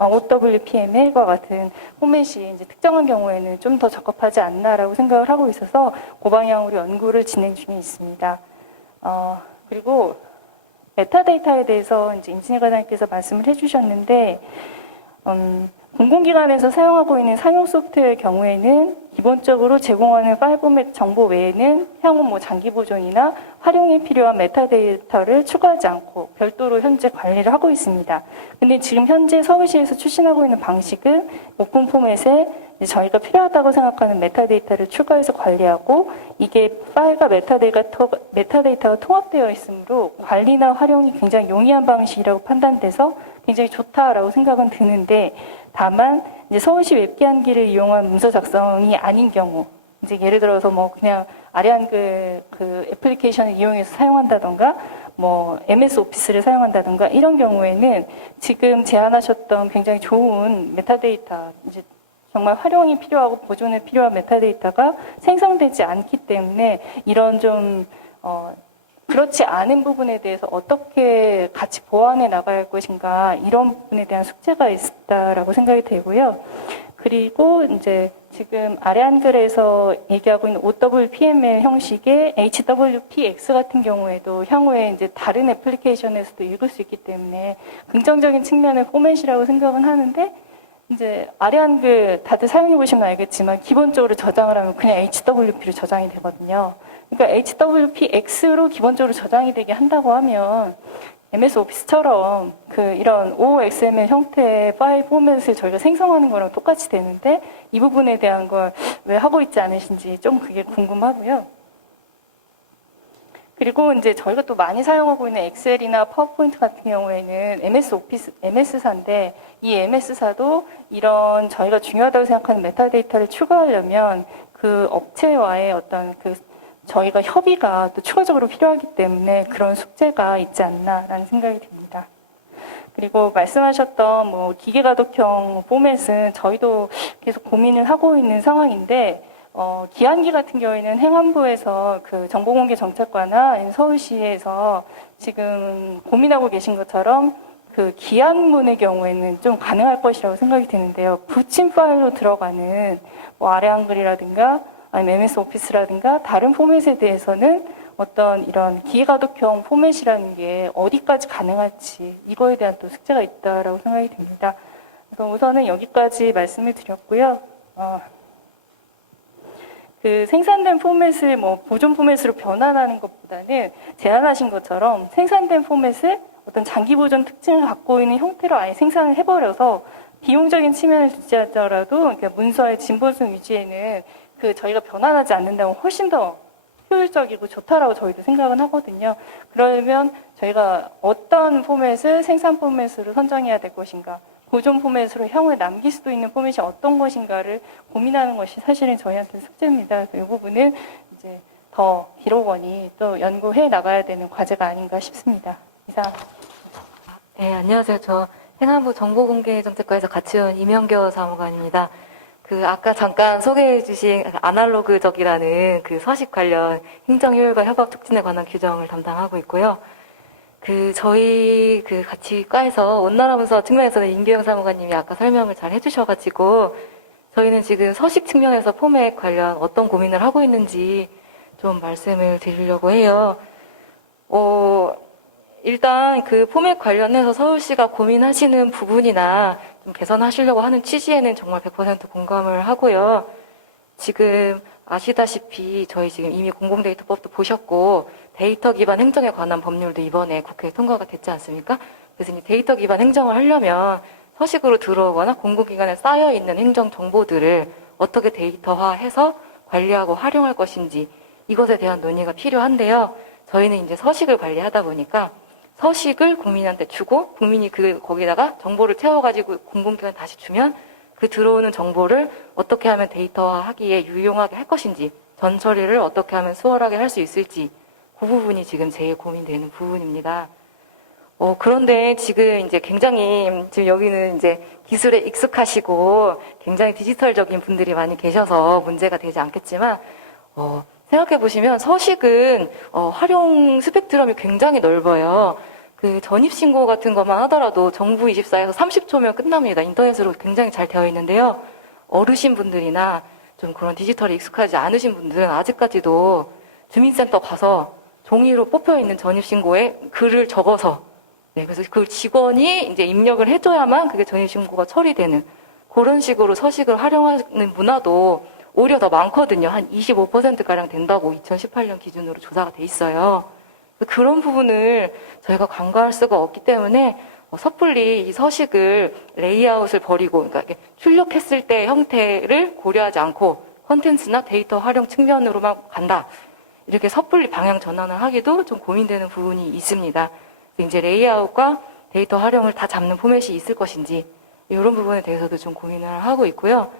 OWPML과 같은 포맷이 이제 특정한 경우에는 좀 더 적합하지 않나라고 생각을 하고 있어서 그 방향으로 연구를 진행 중에 있습니다. 그리고 메타데이터에 대해서 이제 임진희 과장님께서 말씀을 해주셨는데, 공공기관에서 사용하고 있는 상용 소프트웨어의 경우에는 기본적으로 제공하는 파일 포맷 정보 외에는 향후 뭐 장기 보존이나 활용에 필요한 메타데이터를 추가하지 않고 별도로 현재 관리를 하고 있습니다. 근데 지금 현재 서울시에서 추진하고 있는 방식은 오픈 포맷에 저희가 필요하다고 생각하는 메타데이터를 추가해서 관리하고 이게 파일과 메타데이터가 통합되어 있으므로 관리나 활용이 굉장히 용이한 방식이라고 판단돼서 굉장히 좋다라고 생각은 드는데, 다만 이제 서울시 웹기한기를 이용한 문서 작성이 아닌 경우, 이제 예를 들어서 뭐 그냥 아리안 그 애플리케이션을 이용해서 사용한다던가 뭐 MS 오피스를 사용한다던가 이런 경우에는 지금 제안하셨던 굉장히 좋은 메타데이터, 이제 정말 활용이 필요하고 보존에 필요한 메타데이터가 생성되지 않기 때문에 이런 좀 그렇지 않은 부분에 대해서 어떻게 같이 보완해 나가야 할 것인가, 이런 부분에 대한 숙제가 있다라고 생각이 되고요. 그리고 이제 지금 아래 한글에서 얘기하고 있는 OWPML 형식의 HWPX 같은 경우에도 향후에 이제 다른 애플리케이션에서도 읽을 수 있기 때문에 긍정적인 측면의 포맷이라고 생각은 하는데, 이제 아래 한글 다들 사용해 보시면 알겠지만 기본적으로 저장을 하면 그냥 HWP로 저장이 되거든요. 그러니까 HWPX로 기본적으로 저장이 되게 한다고 하면 MS 오피스처럼 이런 OXML 형태의 파일 포맷을 저희가 생성하는 거랑 똑같이 되는데 이 부분에 대한 걸 왜 하고 있지 않으신지 좀 그게 궁금하고요. 그리고 이제 저희가 또 많이 사용하고 있는 엑셀이나 파워포인트 같은 경우에는 MS사인데 이 MS사도 이런 저희가 중요하다고 생각하는 메타데이터를 추가하려면 그 업체와의 어떤 저희가 협의가 또 추가적으로 필요하기 때문에 그런 숙제가 있지 않나라는 생각이 듭니다. 그리고 말씀하셨던 뭐 기계가독형 포맷은 저희도 계속 고민을 하고 있는 상황인데 기한기 같은 경우에는 행안부에서 그 정보공개정책과나 아니면 서울시에서 지금 고민하고 계신 것처럼 그 기한문의 경우에는 좀 가능할 것이라고 생각이 드는데요. 붙임 파일로 들어가는 뭐 아래 한글이라든가 아니면 MS 오피스라든가 다른 포맷에 대해서는 어떤 이런 기계가독형 포맷이라는 게 어디까지 가능할지 이거에 대한 또 숙제가 있다라고 생각이 듭니다. 그래서 우선은 여기까지 말씀을 드렸고요. 그 생산된 포맷을 뭐 보존 포맷으로 변환하는 것보다는 제안하신 것처럼 생산된 포맷을 어떤 장기 보존 특징을 갖고 있는 형태로 아예 생산을 해버려서 비용적인 측면을 두지하더라도 그러니까 문서의 진본성 유지에는 그 저희가 변환하지 않는다면 훨씬 더 효율적이고 좋다라고 저희도 생각은 하거든요. 그러면 저희가 어떤 포맷을 생산 포맷으로 선정해야 될 것인가, 보존 포맷으로 향후에 남길 수도 있는 포맷이 어떤 것인가를 고민하는 것이 사실은 저희한테 숙제입니다. 그래서 이 부분은 이제 더 기록원이 또 연구해 나가야 되는 과제가 아닌가 싶습니다. 이상. 네, 안녕하세요. 저 행안부 정보공개정책과에서 같이 온 이명교 사무관입니다. 그 아까 잠깐 소개해 주신 아날로그적이라는 그 서식 관련 행정효율과 협업 촉진에 관한 규정을 담당하고 있고요. 그 저희 그 같이 과에서 원나라 문서 측면에서는 임규영 사무관님이 아까 설명을 잘 해주셔가지고 저희는 지금 서식 측면에서 포맷 관련 어떤 고민을 하고 있는지 좀 말씀을 드리려고 해요. 일단 그 포맷 관련해서 서울시가 고민하시는 부분이나 좀 개선하시려고 하는 취지에는 정말 100% 공감을 하고요. 지금 아시다시피 저희 지금 이미 공공데이터법도 보셨고 데이터 기반 행정에 관한 법률도 이번에 국회에 통과가 됐지 않습니까? 그래서 이 데이터 기반 행정을 하려면 서식으로 들어오거나 공공기관에 쌓여있는 행정 정보들을 어떻게 데이터화해서 관리하고 활용할 것인지 이것에 대한 논의가 필요한데요. 저희는 이제 서식을 관리하다 보니까 서식을 국민한테 주고 국민이 거기다가 정보를 채워가지고 공공기관에 다시 주면 그 들어오는 정보를 어떻게 하면 데이터화하기에 유용하게 할 것인지 전 처리를 어떻게 하면 수월하게 할 수 있을지 그 부분이 지금 제일 고민되는 부분입니다. 그런데 지금 이제 굉장히 지금 여기는 이제 기술에 익숙하시고 굉장히 디지털적인 분들이 많이 계셔서 문제가 되지 않겠지만 생각해 보시면 서식은 활용 스펙트럼이 굉장히 넓어요. 그 전입신고 같은 것만 하더라도 정부24에서 30초면 끝납니다. 인터넷으로 굉장히 잘 되어 있는데요. 어르신 분들이나 좀 그런 디지털에 익숙하지 않으신 분들은 아직까지도 주민센터 가서 종이로 뽑혀있는 전입신고에 글을 적어서 그래서 그 직원이 이제 입력을 해줘야만 그게 전입신고가 처리되는 그런 식으로 서식을 활용하는 문화도 오히려 더 많거든요. 한 25%가량 된다고 2018년 기준으로 조사가 돼 있어요. 그런 부분을 저희가 간과할 수가 없기 때문에 섣불리 이 서식을 레이아웃을 버리고 그러니까 출력했을 때 형태를 고려하지 않고 콘텐츠나 데이터 활용 측면으로만 간다. 이렇게 섣불리 방향 전환을 하기도 좀 고민되는 부분이 있습니다. 이제 레이아웃과 데이터 활용을 다 잡는 포맷이 있을 것인지 이런 부분에 대해서도 좀 고민을 하고 있고요.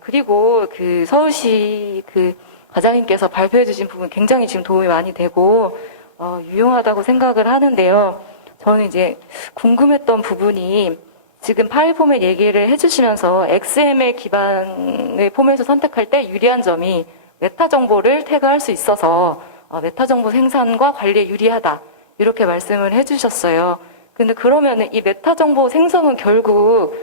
그리고 그 서울시 그 과장님께서 발표해 주신 부분 굉장히 지금 도움이 많이 되고 유용하다고 생각을 하는데요. 저는 이제 궁금했던 부분이 지금 파일 포맷 얘기를 해주시면서 XML 기반의 포맷을 선택할 때 유리한 점이 메타 정보를 태그할 수 있어서 메타 정보 생산과 관리에 유리하다 이렇게 말씀을 해주셨어요. 근데 그러면은 이 메타 정보 생성은 결국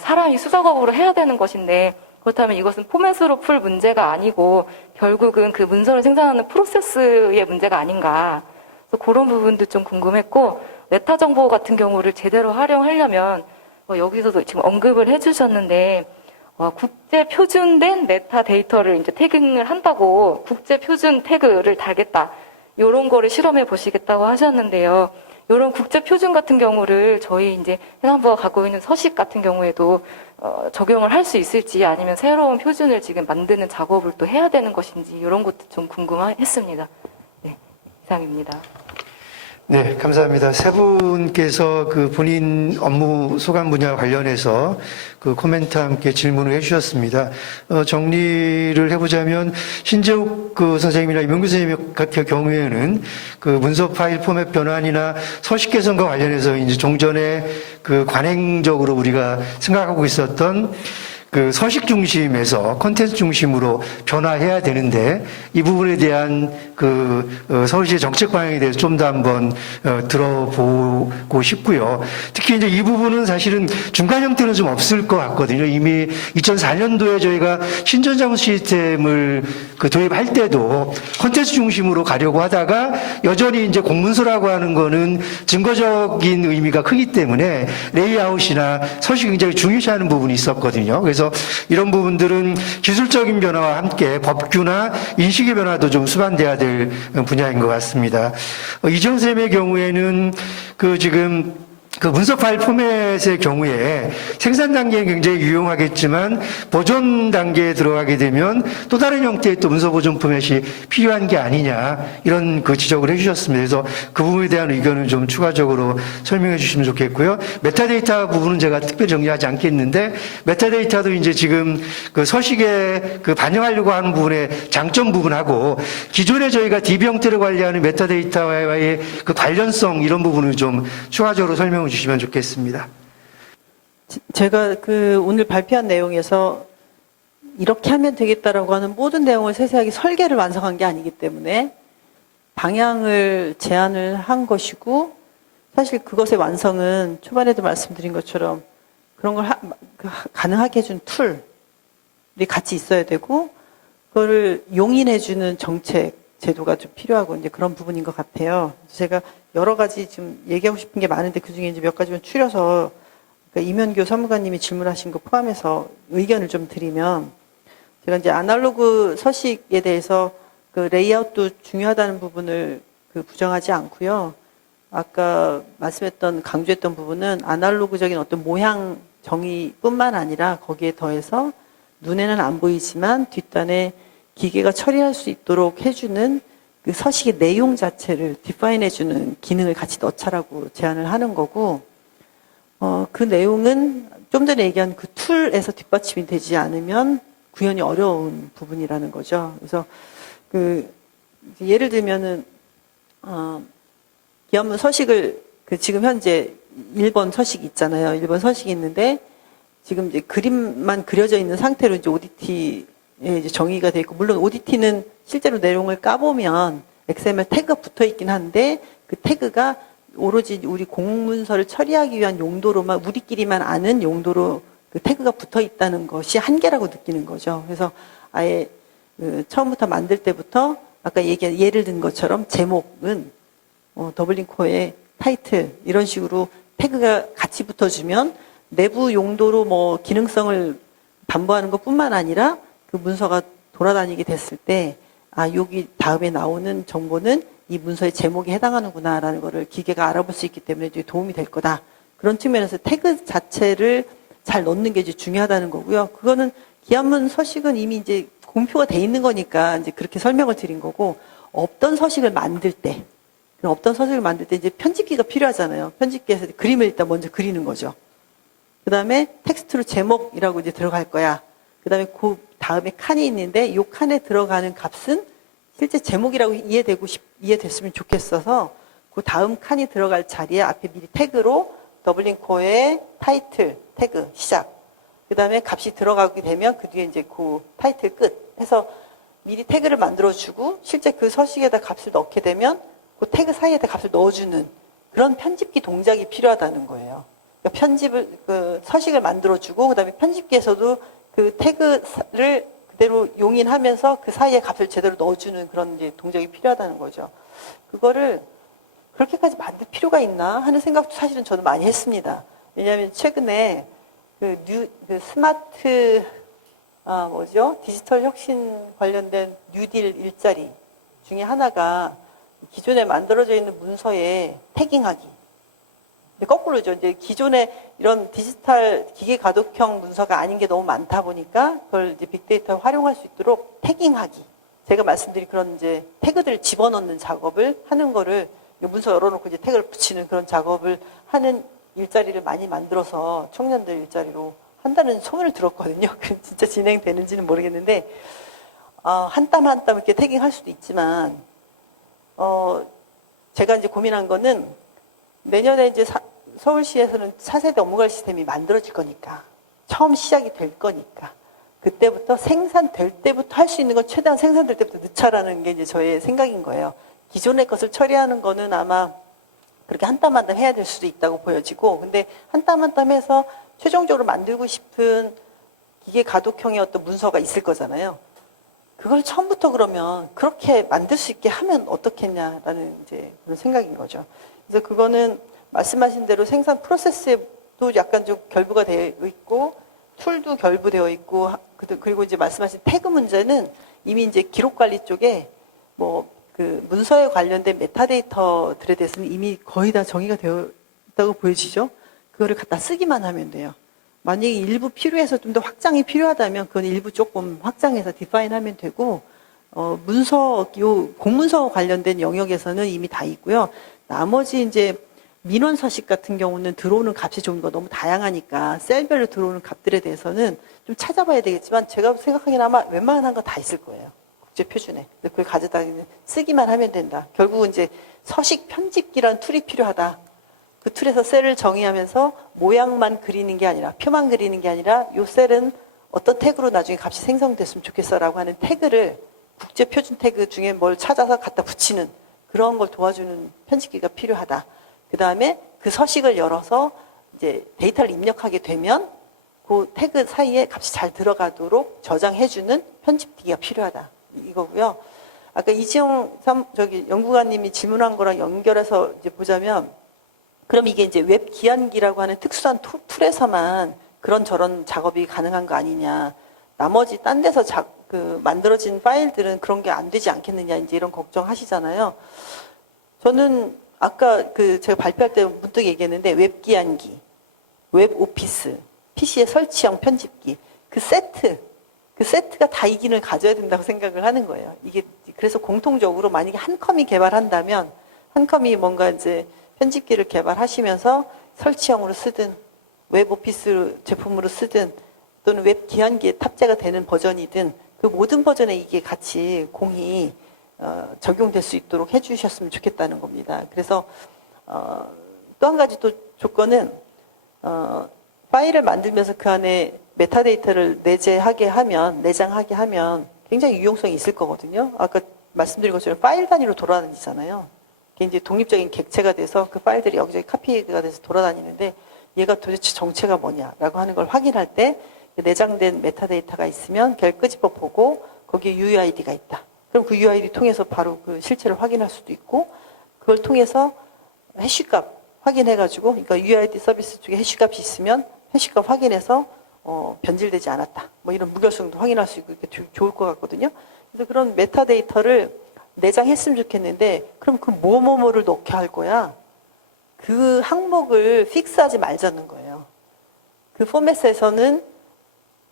사람이 수작업으로 해야 되는 것인데 그렇다면 이것은 포맷으로 풀 문제가 아니고 결국은 그 문서를 생산하는 프로세스의 문제가 아닌가. 그래서 그런 부분도 좀 궁금했고 메타 정보 같은 경우를 제대로 활용하려면 여기서도 지금 언급을 해주셨는데 국제 표준된 메타 데이터를 이제 태깅을 한다고 국제 표준 태그를 달겠다. 이런 거를 실험해 보시겠다고 하셨는데요. 이런 국제 표준 같은 경우를 저희 이제 행안부가 갖고 있는 서식 같은 경우에도 적용을 할 수 있을지 아니면 새로운 표준을 지금 만드는 작업을 또 해야 되는 것인지 이런 것도 좀 궁금했습니다. 네, 이상입니다. 네, 감사합니다. 세 분께서 그 본인 업무 소관 분야 관련해서 그 코멘트와 함께 질문을 해주셨습니다. 정리를 해보자면 신재욱 그 선생님이나 이명규 선생님 같은 경우에는 그 문서 파일 포맷 변환이나 서식 개선과 관련해서 이제 종전에 그 관행적으로 우리가 생각하고 있었던 그 서식 중심에서 콘텐츠 중심으로 변화해야 되는데 이 부분에 대한 그 서울시의 정책 방향에 대해서 좀 더 한번 들어보고 싶고요. 특히 이제 이 부분은 사실은 중간 형태는 좀 없을 것 같거든요. 이미 2004년도에 저희가 신전자문 시스템을 그 도입할 때도 콘텐츠 중심으로 가려고 하다가 여전히 이제 공문서라고 하는 거는 증거적인 의미가 크기 때문에 레이아웃이나 서식이 굉장히 중요시하는 부분이 있었거든요. 그래서 이런 부분들은 기술적인 변화와 함께 법규나 인식의 변화도 좀 수반돼야 될 분야인 것 같습니다. 이정쌤의 경우에는 그 지금 그 문서 파일 포맷의 경우에 생산 단계는 굉장히 유용하겠지만 보존 단계에 들어가게 되면 또 다른 형태의 또 문서 보존 포맷이 필요한 게 아니냐 이런 그 지적을 해주셨습니다. 그래서 그 부분에 대한 의견을 좀 추가적으로 설명해 주시면 좋겠고요. 메타데이터 부분은 제가 특별히 정리하지 않겠는데 메타데이터도 이제 지금 그 서식에 그 반영하려고 하는 부분의 장점 부분하고 기존에 저희가 DB 형태를 관리하는 메타데이터와의 그 관련성 이런 부분을 좀 추가적으로 설명 주시면 좋겠습니다. 제가 그 오늘 발표한 내용에서 이렇게 하면 되겠다라고 하는 모든 내용을 세세하게 설계를 완성한 게 아니기 때문에 방향을 제안을 한 것이고 사실 그것의 완성은 초반에도 말씀드린 것처럼 그런 걸 가능하게 해준 툴이 같이 있어야 되고 그거를 용인해주는 정책 제도가 좀 필요하고 이제 그런 부분인 것 같아요. 제가 여러 가지 좀 얘기하고 싶은 게 많은데 그 중에 이제 몇 가지만 추려서 그러니까 이면교 사무관님이 질문하신 거 포함해서 의견을 좀 드리면 제가 이제 아날로그 서식에 대해서 그 레이아웃도 중요하다는 부분을 그 부정하지 않고요. 아까 말씀했던 강조했던 부분은 아날로그적인 어떤 모양 정의뿐만 아니라 거기에 더해서 눈에는 안 보이지만 뒷단에 기계가 처리할 수 있도록 해주는 그 서식의 내용 자체를 디파인해주는 기능을 같이 넣자라고 제안을 하는 거고, 그 내용은 좀 전에 얘기한 그 툴에서 뒷받침이 되지 않으면 구현이 어려운 부분이라는 거죠. 그래서 그 예를 들면은 기한문 서식을 그 지금 현재 1번 서식 있잖아요. 1번 서식이 있는데 지금 이제 그림만 그려져 있는 상태로 이제 ODT 이제 정의가 돼 있고, 물론 ODT는 실제로 내용을 까보면 XML 태그가 붙어 있긴 한데 그 태그가 오로지 우리 공문서를 처리하기 위한 용도로만 우리끼리만 아는 용도로 그 태그가 붙어 있다는 것이 한계라고 느끼는 거죠. 그래서 아예 그 처음부터 만들 때부터 아까 얘기한 예를 든 것처럼 제목은 더블링코의 타이틀 이런 식으로 태그가 같이 붙어주면 내부 용도로 뭐 기능성을 담보하는 것뿐만 아니라 그 문서가 돌아다니게 됐을 때, 여기 다음에 나오는 정보는 이 문서의 제목에 해당하는구나라는 거를 기계가 알아볼 수 있기 때문에 도움이 될 거다. 그런 측면에서 태그 자체를 잘 넣는 게 이제 중요하다는 거고요. 그거는 기한문 서식은 이미 이제 공표가 돼 있는 거니까 이제 그렇게 설명을 드린 거고, 없던 서식을 만들 때 이제 편집기가 필요하잖아요. 편집기에서 그림을 일단 먼저 그리는 거죠. 그 다음에 텍스트로 제목이라고 이제 들어갈 거야. 그 다음에 그 다음에 칸이 있는데 이 칸에 들어가는 값은 실제 제목이라고 이해됐으면 좋겠어서 그 다음 칸이 들어갈 자리에 앞에 미리 태그로 더블링코의 타이틀 태그 시작. 그 다음에 값이 들어가게 되면 그 뒤에 이제 그 타이틀 끝 해서 미리 태그를 만들어주고 실제 그 서식에다 값을 넣게 되면 그 태그 사이에다 값을 넣어주는 그런 편집기 동작이 필요하다는 거예요. 그러니까 그 서식을 만들어주고 그 다음에 편집기에서도 그 태그를 그대로 용인하면서 그 사이에 값을 제대로 넣어주는 그런 이제 동작이 필요하다는 거죠. 그거를 그렇게까지 만들 필요가 있나 하는 생각도 사실은 저는 많이 했습니다. 왜냐하면 최근에 그 스마트 디지털 혁신 관련된 뉴딜 일자리 중에 하나가 기존에 만들어져 있는 문서에 태깅하기. 거꾸로죠. 이제 기존에 이런 디지털 기계 가독형 문서가 아닌 게 너무 많다 보니까 그걸 이제 빅데이터에 활용할 수 있도록 태깅하기. 제가 말씀드린 그런 이제 태그들 집어넣는 작업을 하는 거를 문서 열어놓고 이제 태그를 붙이는 그런 작업을 하는 일자리를 많이 만들어서 청년들 일자리로 한다는 소문을 들었거든요. 진짜 진행되는지는 모르겠는데 한 땀 한 땀 이렇게 태깅할 수도 있지만 제가 이제 고민한 거는 내년에 이제 서울시에서는 차세대 업무관리 시스템이 만들어질 거니까 처음 시작이 될 거니까 그때부터 생산될 때부터 할 수 있는 건 최대한 생산될 때부터 넣자라는 게 이제 저의 생각인 거예요. 기존의 것을 처리하는 거는 아마 그렇게 한 땀 한 땀 해야 될 수도 있다고 보여지고, 근데 한 땀 한 땀 해서 최종적으로 만들고 싶은 기계 가독형의 어떤 문서가 있을 거잖아요. 그걸 처음부터 그러면 그렇게 만들 수 있게 하면 어떻겠냐라는 이제 그런 생각인 거죠. 그래서 그거는 말씀하신 대로 생산 프로세스도 약간 좀 결부가 되어 있고, 툴도 결부되어 있고, 그리고 이제 말씀하신 태그 문제는 이미 이제 기록 관리 쪽에 뭐 그 문서에 관련된 메타데이터들에 대해서는 이미 거의 다 정의가 되어 있다고 보여지죠. 그거를 갖다 쓰기만 하면 돼요. 만약에 일부 필요해서 좀 더 확장이 필요하다면 그건 일부 조금 확장해서 디파인하면 되고, 문서, 공문서 관련된 영역에서는 이미 다 있고요. 나머지 이제 민원 서식 같은 경우는 들어오는 값이 좀 너무 다양하니까 셀별로 들어오는 값들에 대해서는 좀 찾아봐야 되겠지만, 제가 생각하기에는 아마 웬만한 거 다 있을 거예요. 국제 표준에. 그걸 가져다 쓰기만 하면 된다. 결국은 이제 서식 편집기라는 툴이 필요하다. 그 툴에서 셀을 정의하면서 모양만 그리는 게 아니라, 표만 그리는 게 아니라, 요 셀은 어떤 태그로 나중에 값이 생성됐으면 좋겠어라고 하는 태그를 국제 표준 태그 중에 뭘 찾아서 갖다 붙이는 그런 걸 도와주는 편집기가 필요하다. 그 다음에 그 서식을 열어서 이제 데이터를 입력하게 되면 그 태그 사이에 값이 잘 들어가도록 저장해주는 편집기가 필요하다. 이거고요. 아까 이지영 연구관님이 질문한 거랑 연결해서 이제 보자면, 그럼 이게 이제 웹 기한기라고 하는 특수한 툴에서만 그런 저런 작업이 가능한 거 아니냐. 나머지 딴 데서 만들어진 파일들은 그런 게 안 되지 않겠느냐. 이제 이런 걱정하시잖아요. 저는 아까 제가 발표할 때 문득 얘기했는데, 웹 기한기, 웹 오피스, PC의 설치형 편집기, 그 세트가 다 이 기능을 가져야 된다고 생각을 하는 거예요. 이게 그래서 공통적으로 만약에 한 컴이 개발한다면, 한 컴이 뭔가 이제 편집기를 개발하시면서 설치형으로 쓰든 웹 오피스 제품으로 쓰든 또는 웹 기한기에 탑재가 되는 버전이든 그 모든 버전에 이게 같이 공이 적용될 수 있도록 해주셨으면 좋겠다는 겁니다. 그래서 또 한 가지 또 조건은 파일을 만들면서 그 안에 메타데이터를 내장하게 하면 굉장히 유용성이 있을 거거든요. 아까 말씀드린 것처럼 파일 단위로 돌아다니잖아요. 이게 이제 독립적인 객체가 돼서 그 파일들이 여기저기 카피가 돼서 돌아다니는데, 얘가 도대체 정체가 뭐냐라고 하는 걸 확인할 때 내장된 메타데이터가 있으면 걔를 끄집어 보고 거기에 UUID가 있다. 그럼 그 UUID 통해서 바로 그 실체를 확인할 수도 있고, 그걸 통해서 해시값 확인해가지고, 그러니까 UUID 서비스 쪽에 해시값이 있으면 해시값 확인해서 변질되지 않았다. 뭐 이런 무결성도 확인할 수 있고 이렇게 좋을 것 같거든요. 그래서 그런 메타데이터를 내장했으면 좋겠는데, 그럼 그 뭐뭐뭐를 넣게 할 거야? 그 항목을 픽스하지 말자는 거예요. 그 포맷에서는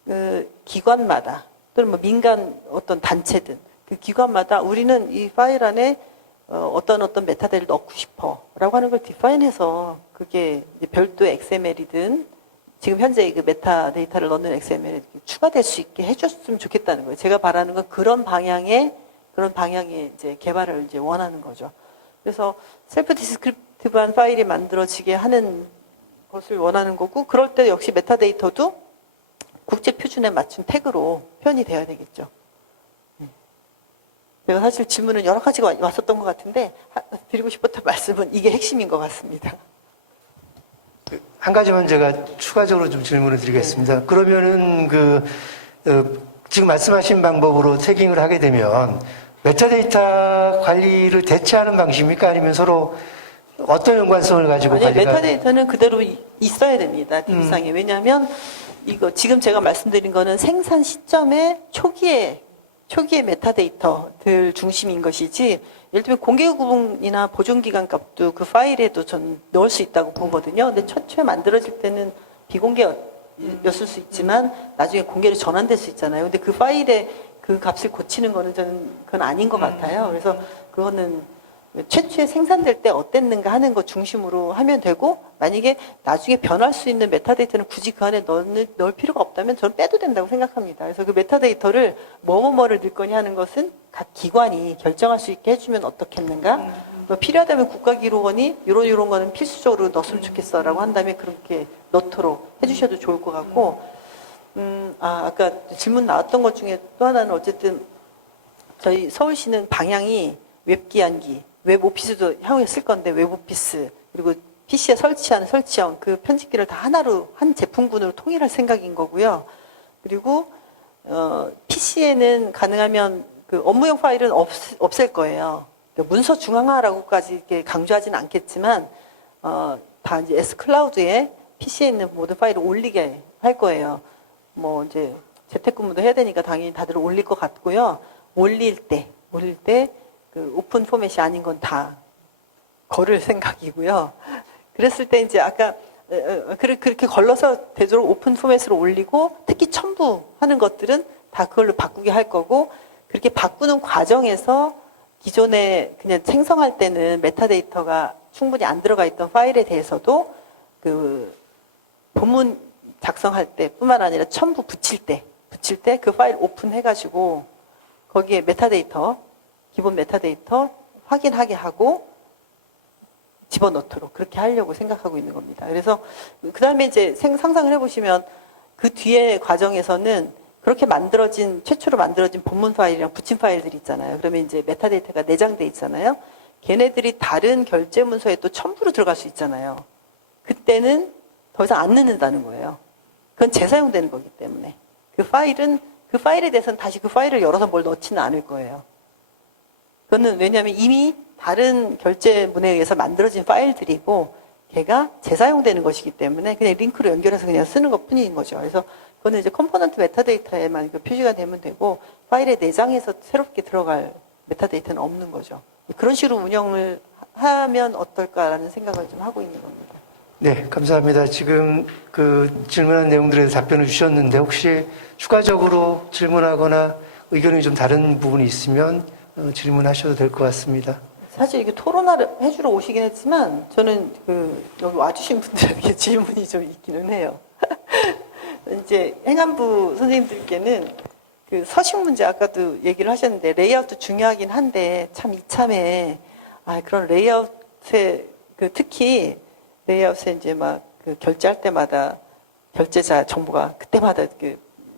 그 기관마다 또는 뭐 민간 어떤 단체든 그 기관마다 우리는 이 파일 안에 어떤 메타데이터를 넣고 싶어라고 하는 걸 디파인해서, 그게 별도의 XML이든 지금 현재 그 메타데이터를 넣는 XML에 추가될 수 있게 해줬으면 좋겠다는 거예요. 제가 바라는 건 그런 방향의 이제 개발을 이제 원하는 거죠. 그래서 셀프 디스크립티브한 파일이 만들어지게 하는 것을 원하는 거고, 그럴 때 역시 메타데이터도 국제 표준에 맞춘 태그로 표현이 돼야 되겠죠. 제가 사실 질문은 여러 가지가 왔었던 것 같은데, 드리고 싶었던 말씀은 이게 핵심인 것 같습니다. 한 가지만 제가 추가적으로 좀 질문을 드리겠습니다. 그러면은 지금 말씀하신 방법으로 태깅을 하게 되면 메타데이터 관리를 대체하는 방식입니까? 아니면 서로 어떤 연관성을 가지고 아니, 관리가? 메타데이터는 그대로 있어야 됩니다. DB상에. 왜냐하면 이거 지금 제가 말씀드린 거는 생산 시점의 초기의 메타데이터들 중심인 것이지, 예를 들면 공개 구분이나 보존기간 값도 그 파일에도 전 넣을 수 있다고 보거든요. 근데 최초에 만들어질 때는 비공개였을 수 있지만 나중에 공개로 전환될 수 있잖아요. 근데 그 파일에 그 값을 고치는 거는 저는 그건 아닌 것 같아요. 그래서 그거는 최초에 생산될 때 어땠는가 하는 것 중심으로 하면 되고, 만약에 나중에 변할 수 있는 메타데이터는 굳이 그 안에 넣을 필요가 없다면 저는 빼도 된다고 생각합니다. 그래서 그 메타데이터를 뭐뭐뭐를 넣을 거냐 하는 것은 각 기관이 결정할 수 있게 해주면 어떻겠는가. 뭐 필요하다면 국가기록원이 이런 거는 필수적으로 넣었으면 좋겠어라고 한다면 그렇게 넣도록 해주셔도 좋을 것 같고, 아까 질문 나왔던 것 중에 또 하나는 어쨌든 저희 서울시는 방향이 웹기한기, 웹오피스도 향후에 쓸 건데 웹오피스, 그리고 PC에 설치하는 설치형, 그 편집기를 다 하나로, 한 제품군으로 통일할 생각인 거고요. 그리고, PC에는 가능하면 그 업무용 파일은 없앨 거예요. 그러니까 문서 중앙화라고까지 이렇게 강조하지는 않겠지만, 다 이제 S클라우드에 PC에 있는 모든 파일을 올리게 할 거예요. 뭐 이제 재택근무도 해야 되니까 당연히 다들 올릴 것 같고요. 올릴 때 그 오픈 포맷이 아닌 건 다 걸을 생각이고요. 그랬을 때 이제 아까 그렇게 걸러서 되도록 오픈 포맷으로 올리고 특히 첨부하는 것들은 다 그걸로 바꾸게 할 거고 그렇게 바꾸는 과정에서 기존에 그냥 생성할 때는 메타데이터가 충분히 안 들어가 있던 파일에 대해서도 그 본문 작성할 때뿐만 아니라 첨부 붙일 때 그 파일 오픈해가지고 거기에 메타데이터 기본 메타데이터 확인하게 하고 집어넣도록 그렇게 하려고 생각하고 있는 겁니다. 그래서 그 다음에 이제 상상을 해보시면 그 뒤에 과정에서는 그렇게 최초로 만들어진 본문 파일이랑 붙인 파일들이 있잖아요. 그러면 이제 메타데이터가 내장돼 있잖아요. 걔네들이 다른 결제 문서에 또 첨부로 들어갈 수 있잖아요. 그때는 더 이상 안 넣는다는 거예요. 그건 재사용되는 거기 때문에. 그 파일에 대해서는 다시 그 파일을 열어서 뭘 넣지는 않을 거예요. 그거는 왜냐하면 이미 다른 결제문에 의해서 만들어진 파일들이고 걔가 재사용되는 것이기 때문에 그냥 링크로 연결해서 그냥 쓰는 것 뿐인 거죠. 그래서 그거는 이제 컴포넌트 메타데이터에만 표시가 되면 되고 파일에 내장해서 새롭게 들어갈 메타데이터는 없는 거죠. 그런 식으로 운영을 하면 어떨까라는 생각을 좀 하고 있는 겁니다. 네, 감사합니다. 지금 그 질문한 내용들에 대해서 답변을 주셨는데 혹시 추가적으로 질문하거나 의견이 좀 다른 부분이 있으면 질문하셔도 될 것 같습니다. 사실 이게 토론화를 해주러 오시긴 했지만 저는 여기 와주신 분들에게 질문이 좀 있기는 해요. 이제 행안부 선생님들께는 그 서식 문제 아까도 얘기를 하셨는데 레이아웃도 중요하긴 한데 참 이참에 그런 레이아웃에 특히 레이아웃에 이제 막 그 결제할 때마다 결제자 정보가 그때마다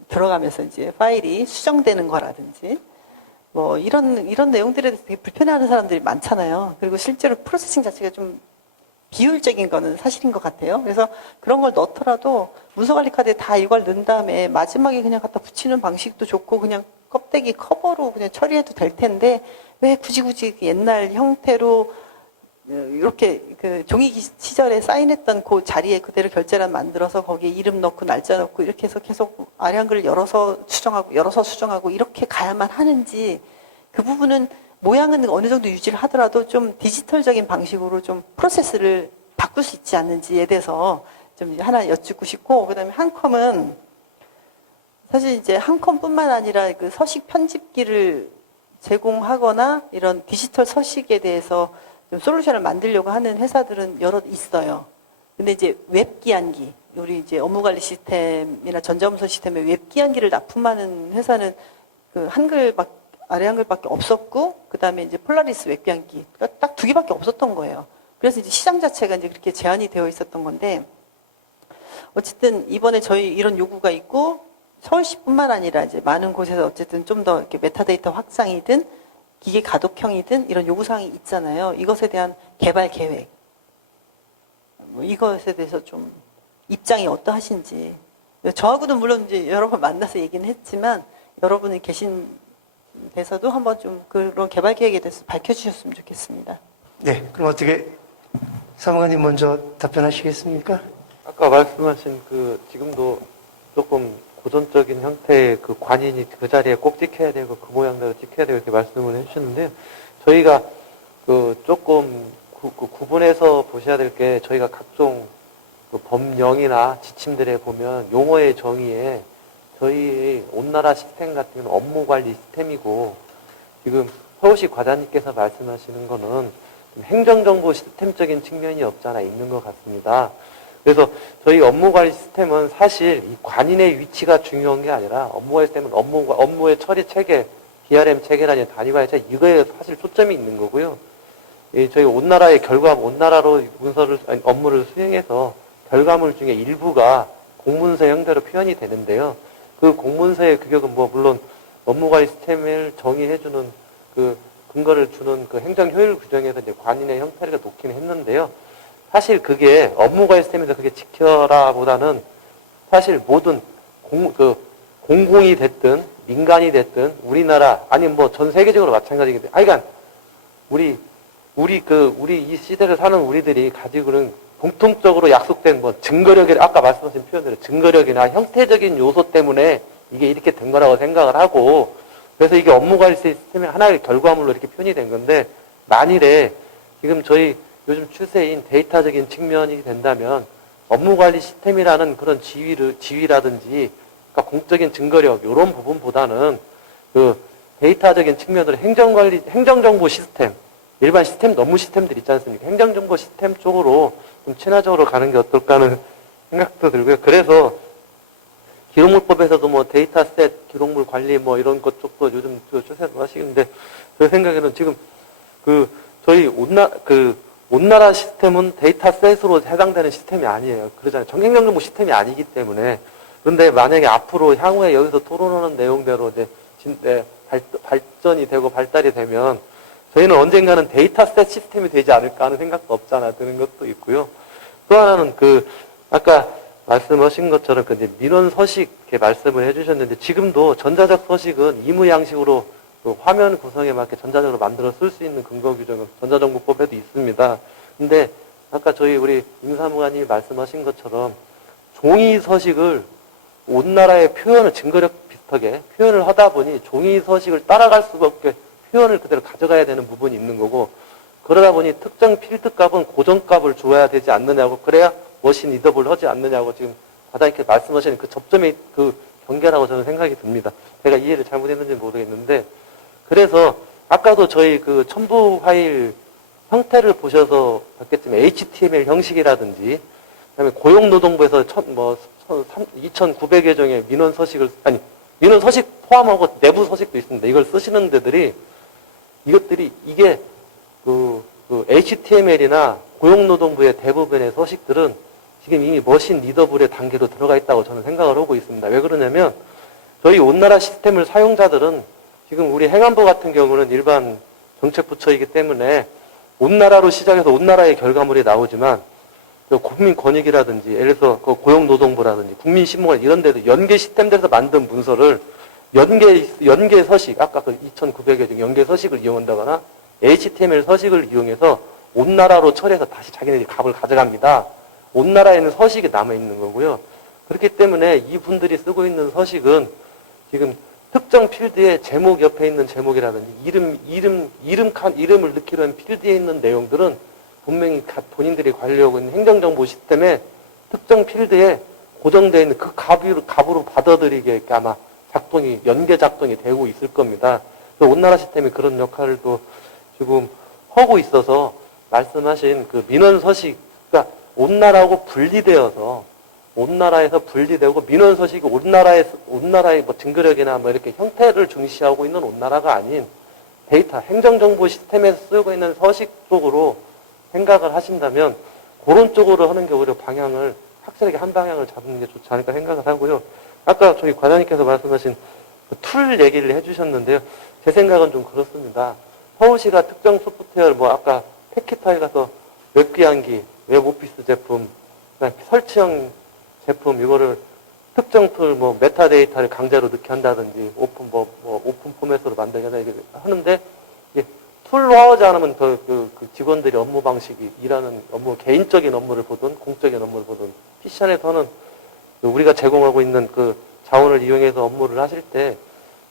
들어가면서 이제 파일이 수정되는 거라든지 뭐 이런 내용들에 대해서 되게 불편해하는 사람들이 많잖아요. 그리고 실제로 프로세싱 자체가 좀 비효율적인 거는 사실인 것 같아요. 그래서 그런 걸 넣더라도 문서관리 카드에 다 이걸 넣은 다음에 마지막에 그냥 갖다 붙이는 방식도 좋고 그냥 껍데기 커버로 그냥 처리해도 될 텐데 왜 굳이 옛날 형태로 이렇게 그 종이 시절에 사인했던 그 자리에 그대로 결제란 만들어서 거기에 이름 넣고 날짜 넣고 이렇게 해서 계속 아래 한글을 열어서 수정하고 이렇게 가야만 하는지 그 부분은 모양은 어느 정도 유지를 하더라도 좀 디지털적인 방식으로 좀 프로세스를 바꿀 수 있지 않는지에 대해서 좀 하나 여쭙고 싶고 그다음에 한컴은 사실 이제 한컴뿐만 아니라 그 서식 편집기를 제공하거나 이런 디지털 서식에 대해서 좀 솔루션을 만들려고 하는 회사들은 여러 있어요. 근데 이제 웹기한기, 우리 이제 업무관리 시스템이나 전자문서 시스템에 웹기한기를 납품하는 회사는 그 아래 한글밖에 없었고, 그 다음에 이제 폴라리스 웹기한기, 그러니까 딱 2개밖에 없었던 거예요. 그래서 이제 시장 자체가 이제 그렇게 제한이 되어 있었던 건데, 어쨌든 이번에 저희 이런 요구가 있고, 서울시뿐만 아니라 이제 많은 곳에서 어쨌든 좀 더 이렇게 메타데이터 확장이든 기계 가독형이든 이런 요구사항이 있잖아요. 이것에 대한 개발 계획, 뭐 이것에 대해서 좀 입장이 어떠하신지. 저하고도 물론 이제 여러 번 만나서 얘기는 했지만 여러분이 계신 데서도 한번 좀 그런 개발 계획에 대해서 밝혀주셨으면 좋겠습니다. 네, 그럼 어떻게 사무관님 먼저 답변하시겠습니까? 아까 말씀하신 지금도 조금 고전적인 형태의 그 관인이 그 자리에 꼭 찍혀야 되고 그 모양대로 찍혀야 되고 이렇게 말씀을 해주셨는데요. 저희가 조금 구분해서 보셔야 될 게 저희가 각종 법령이나 지침들에 보면 용어의 정의에 저희 온나라 시스템 같은 경우는 업무관리 시스템이고 지금 서울시 과장님께서 말씀하시는 거는 행정정보 시스템적인 측면이 없지 않아 있는 것 같습니다. 그래서 저희 업무관리 시스템은 사실 이 관인의 위치가 중요한 게 아니라 업무관리 시스템은 업무의 처리 체계, DRM 체계라는 단위관리 체계 이거에 사실 초점이 있는 거고요. 저희 온나라로 업무를 수행해서 결과물 중에 일부가 공문서 형태로 표현이 되는데요. 그 공문서의 규격은 뭐 물론 업무관리 시스템을 정의해주는 그 근거를 주는 그 행정효율 규정에서 이제 관인의 형태를 놓긴 했는데요. 사실 그게 업무관리 시스템에서 그게 지켜라보다는 사실 모든 공공이 됐든 민간이 됐든 우리나라 아니면 뭐 전 세계적으로 마찬가지인데, 그러니까 우리 이 시대를 사는 우리들이 가지고는 공통적으로 약속된 뭐 증거력이, 아까 말씀하신 표현대로 증거력이나 형태적인 요소 때문에 이게 이렇게 된 거라고 생각을 하고, 그래서 이게 업무관리 시스템의 하나의 결과물로 이렇게 표현이 된 건데, 만일에 지금 저희 요즘 추세인 데이터적인 측면이 된다면 업무관리 시스템이라는 그런 지위라든지 그러니까 공적인 증거력 이런 부분보다는 그 데이터적인 측면으로 행정정보 시스템, 일반 시스템, 업무 시스템들 있지 않습니까? 행정정보 시스템 쪽으로 좀 친화적으로 가는 게 어떨까 하는 생각도 들고요. 그래서 기록물법에서도 뭐 데이터셋, 기록물 관리 뭐 이런 것 쪽도 요즘 추세도 하시는데, 제 생각에는 지금 저희 온나라 시스템은 데이터셋으로 해당되는 시스템이 아니에요. 그러잖아요. 정행정보 시스템이 아니기 때문에. 그런데 만약에 앞으로 향후에 여기서 토론하는 내용대로 이제 진짜 발전이 되고 발달이 되면 저희는 언젠가는 데이터셋 시스템이 되지 않을까 하는 생각도 없잖아 드는 것도 있고요. 또 하나는 아까 말씀하신 것처럼 이제 민원 서식 이렇게 말씀을 해주셨는데, 지금도 전자적 서식은 임의 양식으로 화면 구성에 맞게 전자적으로 만들어 쓸 수 있는 근거 규정은 전자정보법에도 있습니다. 근데 아까 우리 임사무관님이 말씀하신 것처럼 종이 서식을 온 나라의 표현을 증거력 비슷하게 표현을 하다 보니 종이 서식을 따라갈 수밖에 표현을 그대로 가져가야 되는 부분이 있는 거고, 그러다 보니 특정 필드 값은 고정값을 줘야 되지 않느냐고, 그래야 머신 리더블 하지 않느냐고 지금 과장님께 말씀하시는 그 접점의 그 경계라고 저는 생각이 듭니다. 제가 이해를 잘못했는지 모르겠는데, 그래서 아까도 저희 첨부 파일 형태를 보셔서 봤겠지만 HTML 형식이라든지, 그다음에 고용노동부에서 2,900여 종의 민원 서식 포함하고 내부 서식도 있습니다. 이걸 쓰시는 데들이 이게 HTML이나 고용노동부의 대부분의 서식들은 지금 이미 머신 리더블의 단계로 들어가 있다고 저는 생각을 하고 있습니다. 왜 그러냐면 저희 온나라 시스템을 사용자들은 지금 우리 행안부 같은 경우는 일반 정책부처이기 때문에 온나라로 시작해서 온나라의 결과물이 나오지만 국민권익이라든지 예를 들어서 고용노동부라든지 국민신문관 이런 데도 연계 시스템들에서 만든 문서를 연계 서식, 아까 2,900여 종 연계 서식을 이용한다거나 HTML 서식을 이용해서 온나라로 처리해서 다시 자기네들이 값을 가져갑니다. 온나라에는 서식이 남아있는 거고요. 그렇기 때문에 이분들이 쓰고 있는 서식은 지금 특정 필드의 제목 옆에 있는 제목이라든지 이름을 넣기로 한 필드에 있는 내용들은 분명히 본인들이 관리하고 있는 행정정보 시스템에 특정 필드에 고정되어 있는 그 값으로 받아들이게 아마 연계 작동이 되고 있을 겁니다. 온나라 시스템이 그런 역할을 또 지금 하고 있어서 말씀하신 민원 서식, 그러니까 온나라하고 분리되어서 온나라에서 분리되고 민원 서식이 온나라의 뭐 증거력이나 뭐 이렇게 형태를 중시하고 있는 온나라가 아닌 데이터, 행정정보 시스템에서 쓰고 있는 서식 쪽으로 생각을 하신다면 그런 쪽으로 하는 게 오히려 확실하게 한 방향을 잡는 게 좋지 않을까 생각을 하고요. 아까 저희 과장님께서 말씀하신 툴 얘기를 해주셨는데요. 제 생각은 좀 그렇습니다. 서울시가 특정 소프트웨어를 아까 패키타에 가서 웹기한기, 웹오피스 제품, 설치형 제품 이거를 특정 툴 메타데이터를 강제로 넣게 한다든지 오픈 포맷으로 만들게 하는데 툴화하지 않으면 그 직원들이 업무 방식이 일하는 개인적인 업무를 보든 공적인 업무를 보든 PC 안에서는 우리가 제공하고 있는 자원을 이용해서 업무를 하실 때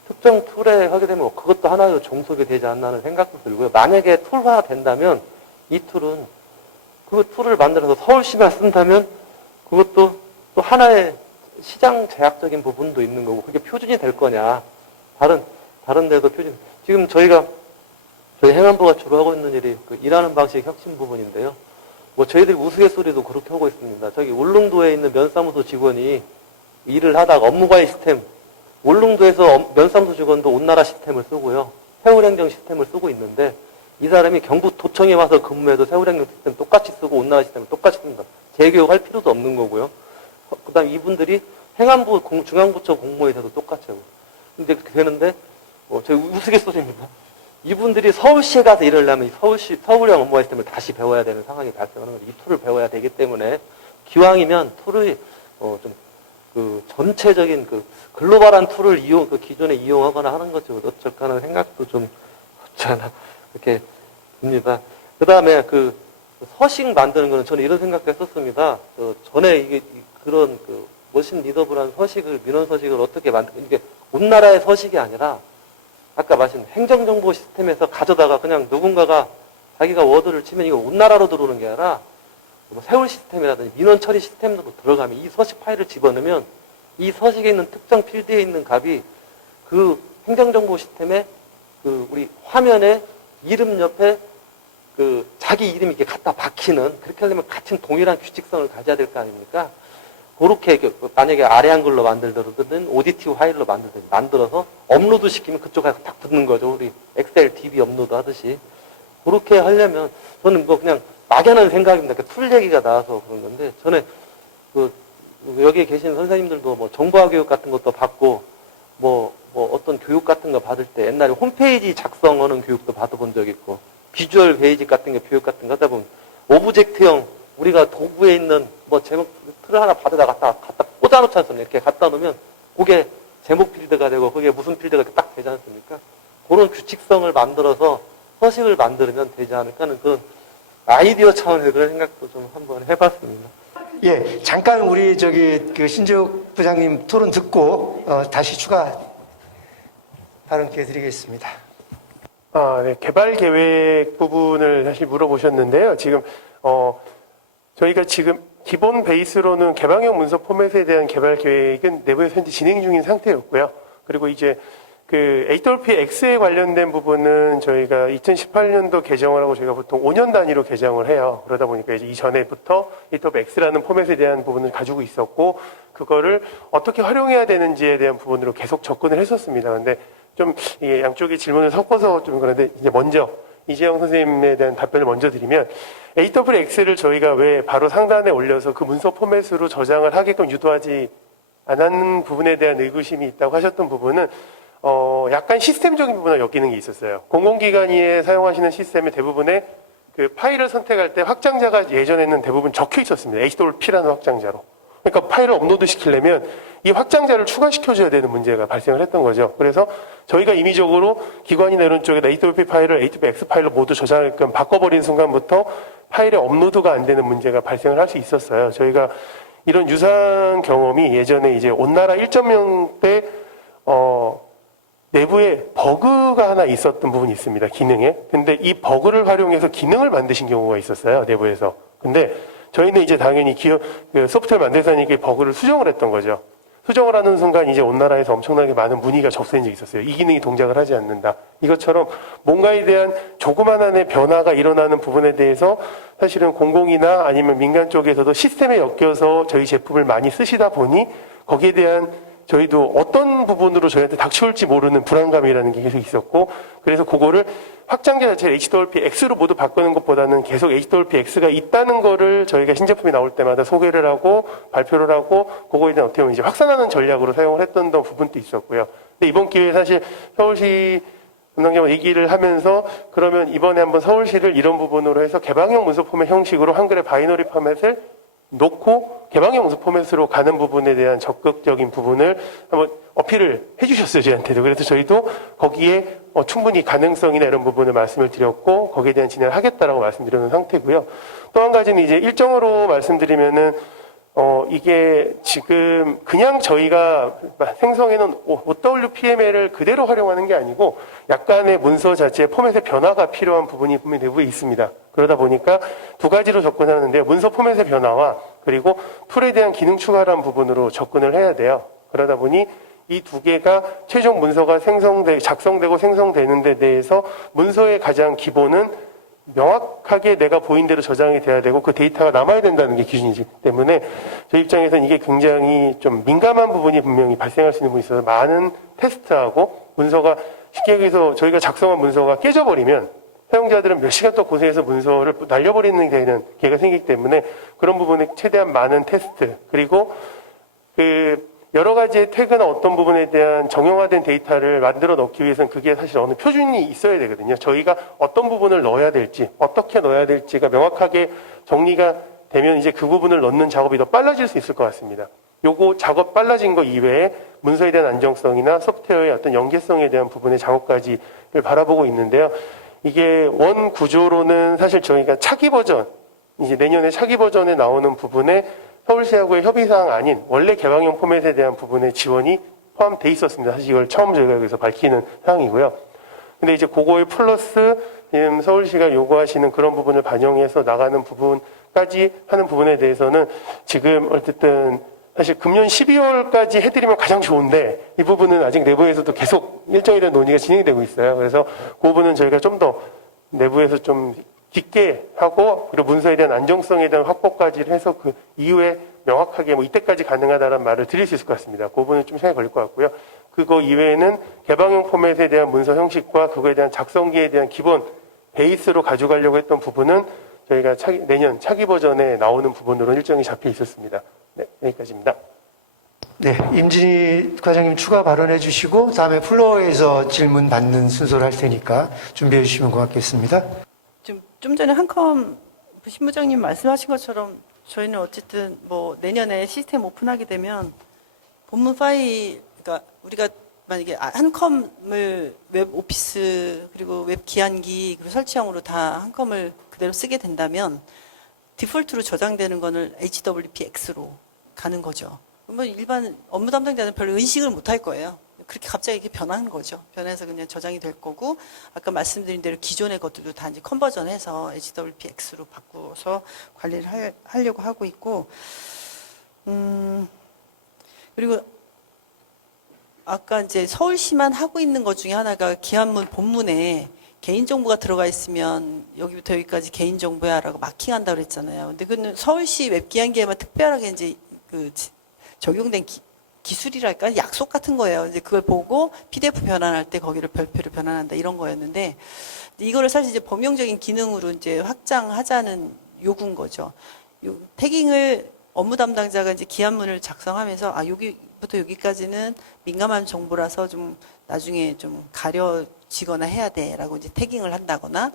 특정 툴에 하게 되면 그것도 하나의 종속이 되지 않나 하는 생각도 들고요. 만약에 툴화 된다면 이 툴은 그 툴을 만들어서 서울시만 쓴다면 그것도 또 하나의 시장 제약적인 부분도 있는 거고 그게 표준이 될 거냐. 다른 데도 표준. 지금 저희 행안부가 주로 하고 있는 일이 일하는 방식 혁신 부분인데요. 저희들이 우스갯소리도 그렇게 하고 있습니다. 저기 울릉도에 있는 면사무소 직원이 일을 하다가 업무관리 시스템, 울릉도에서 면사무소 직원도 온나라 시스템을 쓰고요. 세월행정 시스템을 쓰고 있는데 이 사람이 경북 도청에 와서 근무해도 세월행정 시스템 똑같이 쓰고 온나라 시스템을 똑같이 씁니다. 재교육할 필요도 없는 거고요. 그다음 이분들이 행안부 중앙부처 공무원에서도 똑같아요. 근데 그렇게 되는데 저희 우스갯소리입니다. 이분들이 서울시에 가서 일을 하면 서울형 업무와 시스템을 다시 배워야 되는 상황이 발생하는 거죠. 이 툴을 배워야 되기 때문에 기왕이면 툴을 좀 그 전체적인 그 글로벌한 툴을 그 기존에 이용하거나 하는 거지 어쩔까 하는 생각도 좀 없지 않아 이렇게 듭니다. 그 다음에 그 서식 만드는 거는 저는 이런 생각도 했었습니다. 전에 이게 그런 그 머신 리더블한 서식을 민원 서식을 어떻게 이게 온 나라의 서식이 아니라 아까 말씀 행정정보 시스템에서 가져다가 그냥 누군가가 자기가 워드를 치면 이거 온 나라로 들어오는 게 아니라 뭐 세울 시스템이라든지 민원 처리 시스템으로 들어가면 이 서식 파일을 집어넣으면 이 서식에 있는 특정 필드에 있는 값이 그 행정정보 시스템에 그 우리 화면에 이름 옆에 그 자기 이름이 이렇게 갖다 박히는 그렇게 하려면 같은 동일한 규칙성을 가져야 될 거 아닙니까? 그렇게 만약에 아래 한글로 만들든 ODT 파일로 만들어서 업로드 시키면 그쪽에 딱 붙는 거죠. 우리 엑셀, DB 업로드 하듯이. 그렇게 하려면 저는 뭐 그냥 막연한 생각입니다. 툴 얘기가 나와서 그런 건데 전에 여기에 계신 선생님들도 뭐 정보화 교육 같은 것도 받고 뭐 어떤 교육 같은 거 받을 때 옛날에 홈페이지 작성하는 교육도 받아본 적 있고 비주얼 베이직 같은 게 교육 같은 거 하다 보면 오브젝트형 우리가 도구에 있는 뭐 제목 틀을 하나 받아다 갖다 꽂아놓지 않습니까? 이렇게 갖다 놓으면 그게 제목 필드가 되고 그게 무슨 필드가 딱 되지 않습니까? 그런 규칙성을 만들어서 서식을 만들면 되지 않을까 하는 그런 아이디어 차원에서 그런 생각도 좀 한번 해봤습니다. 예, 잠깐 우리 그 신재욱 부장님 토론 듣고 다시 추가 발언 기회 드리겠습니다. 네. 개발 계획 부분을 사실 물어보셨는데요. 지금 저희가 지금 기본 베이스로는 개방형 문서 포맷에 대한 개발 계획은 내부에서 현재 진행 중인 상태였고요. 그리고 이제 그 HWPX에 관련된 부분은 저희가 2018년도 개정을 하고 저희가 보통 5년 단위로 개정을 해요. 그러다 보니까 이제 이전에부터 HWPX라는 포맷에 대한 부분을 가지고 있었고 그거를 어떻게 활용해야 되는지에 대한 부분으로 계속 접근을 했었습니다. 근데 좀 이게 양쪽의 질문을 섞어서 좀 그런데 이제 먼저 이재영 선생님에 대한 답변을 먼저 드리면 HWX를 저희가 왜 바로 상단에 올려서 그 문서 포맷으로 저장을 하게끔 유도하지 않는 부분에 대한 의구심이 있다고 하셨던 부분은 약간 시스템적인 부분을 엮이는 게 있었어요. 공공기관이 사용하시는 시스템의 대부분의 그 파일을 선택할 때 확장자가 예전에는 대부분 적혀 있었습니다. HWP라는 확장자로. 그러니까 파일을 업로드 시키려면 이 확장자를 추가시켜줘야 되는 문제가 발생을 했던 거죠. 그래서 저희가 임의적으로 기관이나 이런 쪽에다 HWP 파일을 HWX 파일로 모두 저장하게끔 바꿔버린 순간부터 파일의 업로드가 안 되는 문제가 발생을 할 수 있었어요. 저희가 이런 유사한 경험이 예전에 이제 온나라 1.0 때 내부에 버그가 하나 있었던 부분이 있습니다. 기능에. 근데 이 버그를 활용해서 기능을 만드신 경우가 있었어요. 내부에서. 근데 저희는 이제 당연히 그 소프트웨어 만들자니까 버그를 수정을 했던 거죠. 수정을 하는 순간 이제 온나라에서 엄청나게 많은 문의가 접수된 적이 있었어요. 이 기능이 동작을 하지 않는다. 이것처럼 뭔가에 대한 조그만한의 변화가 일어나는 부분에 대해서 사실은 공공이나 아니면 민간 쪽에서도 시스템에 엮여서 저희 제품을 많이 쓰시다 보니 거기에 대한 저희도 어떤 부분으로 저희한테 닥쳐올지 모르는 불안감이라는 게 계속 있었고 그래서 그거를 확장자 자체를 HWPX로 모두 바꾸는 것보다는 계속 HWPX가 있다는 거를 저희가 신제품이 나올 때마다 소개를 하고 발표를 하고 그거에 대한 어떻게 보면 이제 확산하는 전략으로 사용을 했던 부분도 있었고요. 근데 이번 기회에 사실 서울시 담당자와 얘기를 하면서 그러면 이번에 한번 서울시를 이런 부분으로 해서 개방형 문서 포맷 형식으로 한글의 바이너리 포맷을 놓고 개방형 문서 포맷으로 가는 부분에 대한 적극적인 부분을 한번 어필을 해주셨어요, 저희한테도. 그래서 저희도 거기에 충분히 가능성이나 이런 부분을 말씀을 드렸고 거기에 대한 진행을 하겠다라고 말씀드리는 상태고요. 또 한 가지는 이제 일정으로 말씀드리면은 이게 지금 그냥 저희가 생성해놓은 OWPML을 그대로 활용하는 게 아니고 약간의 문서 자체의 포맷의 변화가 필요한 부분이 분명히 내부에 있습니다. 그러다 보니까 두 가지로 접근하는데요. 문서 포맷의 변화와 그리고 툴에 대한 기능 추가라는 부분으로 접근을 해야 돼요. 그러다 보니 이 두 개가 최종 문서가 작성되고 생성되는 데 대해서 문서의 가장 기본은 명확하게 내가 보인 대로 저장이 돼야 되고 그 데이터가 남아야 된다는 게 기준이기 때문에 저희 입장에서는 이게 굉장히 좀 민감한 부분이 분명히 발생할 수 있는 부분이 있어서 많은 테스트하고 문서가 쉽게 얘기해서 저희가 작성한 문서가 깨져버리면 사용자들은 몇 시간 또 고생해서 문서를 날려버리는 되는 기회가 생기기 때문에 그런 부분에 최대한 많은 테스트 그리고 여러 가지의 태그나 어떤 부분에 대한 정형화된 데이터를 만들어 넣기 위해서는 그게 사실 어느 표준이 있어야 되거든요. 저희가 어떤 부분을 넣어야 될지, 어떻게 넣어야 될지가 명확하게 정리가 되면 이제 그 부분을 넣는 작업이 더 빨라질 수 있을 것 같습니다. 요거 작업 빨라진 거 이외에 문서에 대한 안정성이나 소프트웨어의 어떤 연계성에 대한 부분의 작업까지를 바라보고 있는데요. 이게 원 구조로는 사실 저희가 차기 버전, 이제 내년에 차기 버전에 나오는 부분에 서울시하고의 협의사항 아닌 원래 개방형 포맷에 대한 부분의 지원이 포함되어 있었습니다. 사실 이걸 처음 저희가 여기서 밝히는 사항이고요. 근데 이제 그거에 플러스 지금 서울시가 요구하시는 그런 부분을 반영해서 나가는 부분까지 하는 부분에 대해서는 지금 어쨌든 사실 금년 12월까지 해드리면 가장 좋은데 이 부분은 아직 내부에서도 계속 일정에 대한 논의가 진행이 되고 있어요. 그래서 그 부분은 저희가 좀 더 내부에서 좀 깊게 하고 그리고 문서에 대한 안정성에 대한 확보까지 해서 그 이후에 명확하게 뭐 이때까지 가능하다는 말을 드릴 수 있을 것 같습니다. 그 부분은 좀 시간이 걸릴 것 같고요. 그거 이외에는 개방형 포맷에 대한 문서 형식과 그거에 대한 작성기에 대한 기본 베이스로 가져가려고 했던 부분은 저희가 내년 차기 버전에 나오는 부분으로 일정이 잡혀 있었습니다. 네, 여기까지입니다. 네, 임진희 과장님 추가 발언해 주시고 다음에 플로어에서 질문 받는 순서를 할 테니까 준비해 주시면 고맙겠습니다. 좀 전에 한컴 신부장님 말씀하신 것처럼 저희는 어쨌든 뭐 내년에 시스템 오픈하게 되면 본문 파일, 그러니까 우리가 만약에 한컴을 웹 오피스 그리고 웹 기한기 그리고 설치형으로 다 한컴을 그대로 쓰게 된다면 디폴트로 저장되는 거는 HWPX로 가는 거죠. 그러면 일반 업무 담당자는 별로 의식을 못 할 거예요. 그렇게 갑자기 이렇게 변한 거죠. 변해서 그냥 저장이 될 거고, 아까 말씀드린 대로 기존의 것들도 다 이제 컨버전해서 HWPX로 바꾸어서 관리를 하려고 하고 있고, 그리고 아까 이제 서울시만 하고 있는 것 중에 하나가 기한문 본문에 개인정보가 들어가 있으면 여기부터 여기까지 개인정보야라고 마킹한다고 그랬잖아요. 근데 그는 서울시 웹기한기에만 특별하게 이제 그 적용된 기술이랄까 약속 같은 거예요. 이제 그걸 보고 PDF 변환할 때 거기를 별표를 변환한다 이런 거였는데 이거를 사실 이제 범용적인 기능으로 이제 확장하자는 요구인 거죠. 태깅을 업무 담당자가 이제 기한문을 작성하면서 여기부터 여기까지는 민감한 정보라서 좀 나중에 좀 가려지거나 해야 돼라고 이제 태깅을 한다거나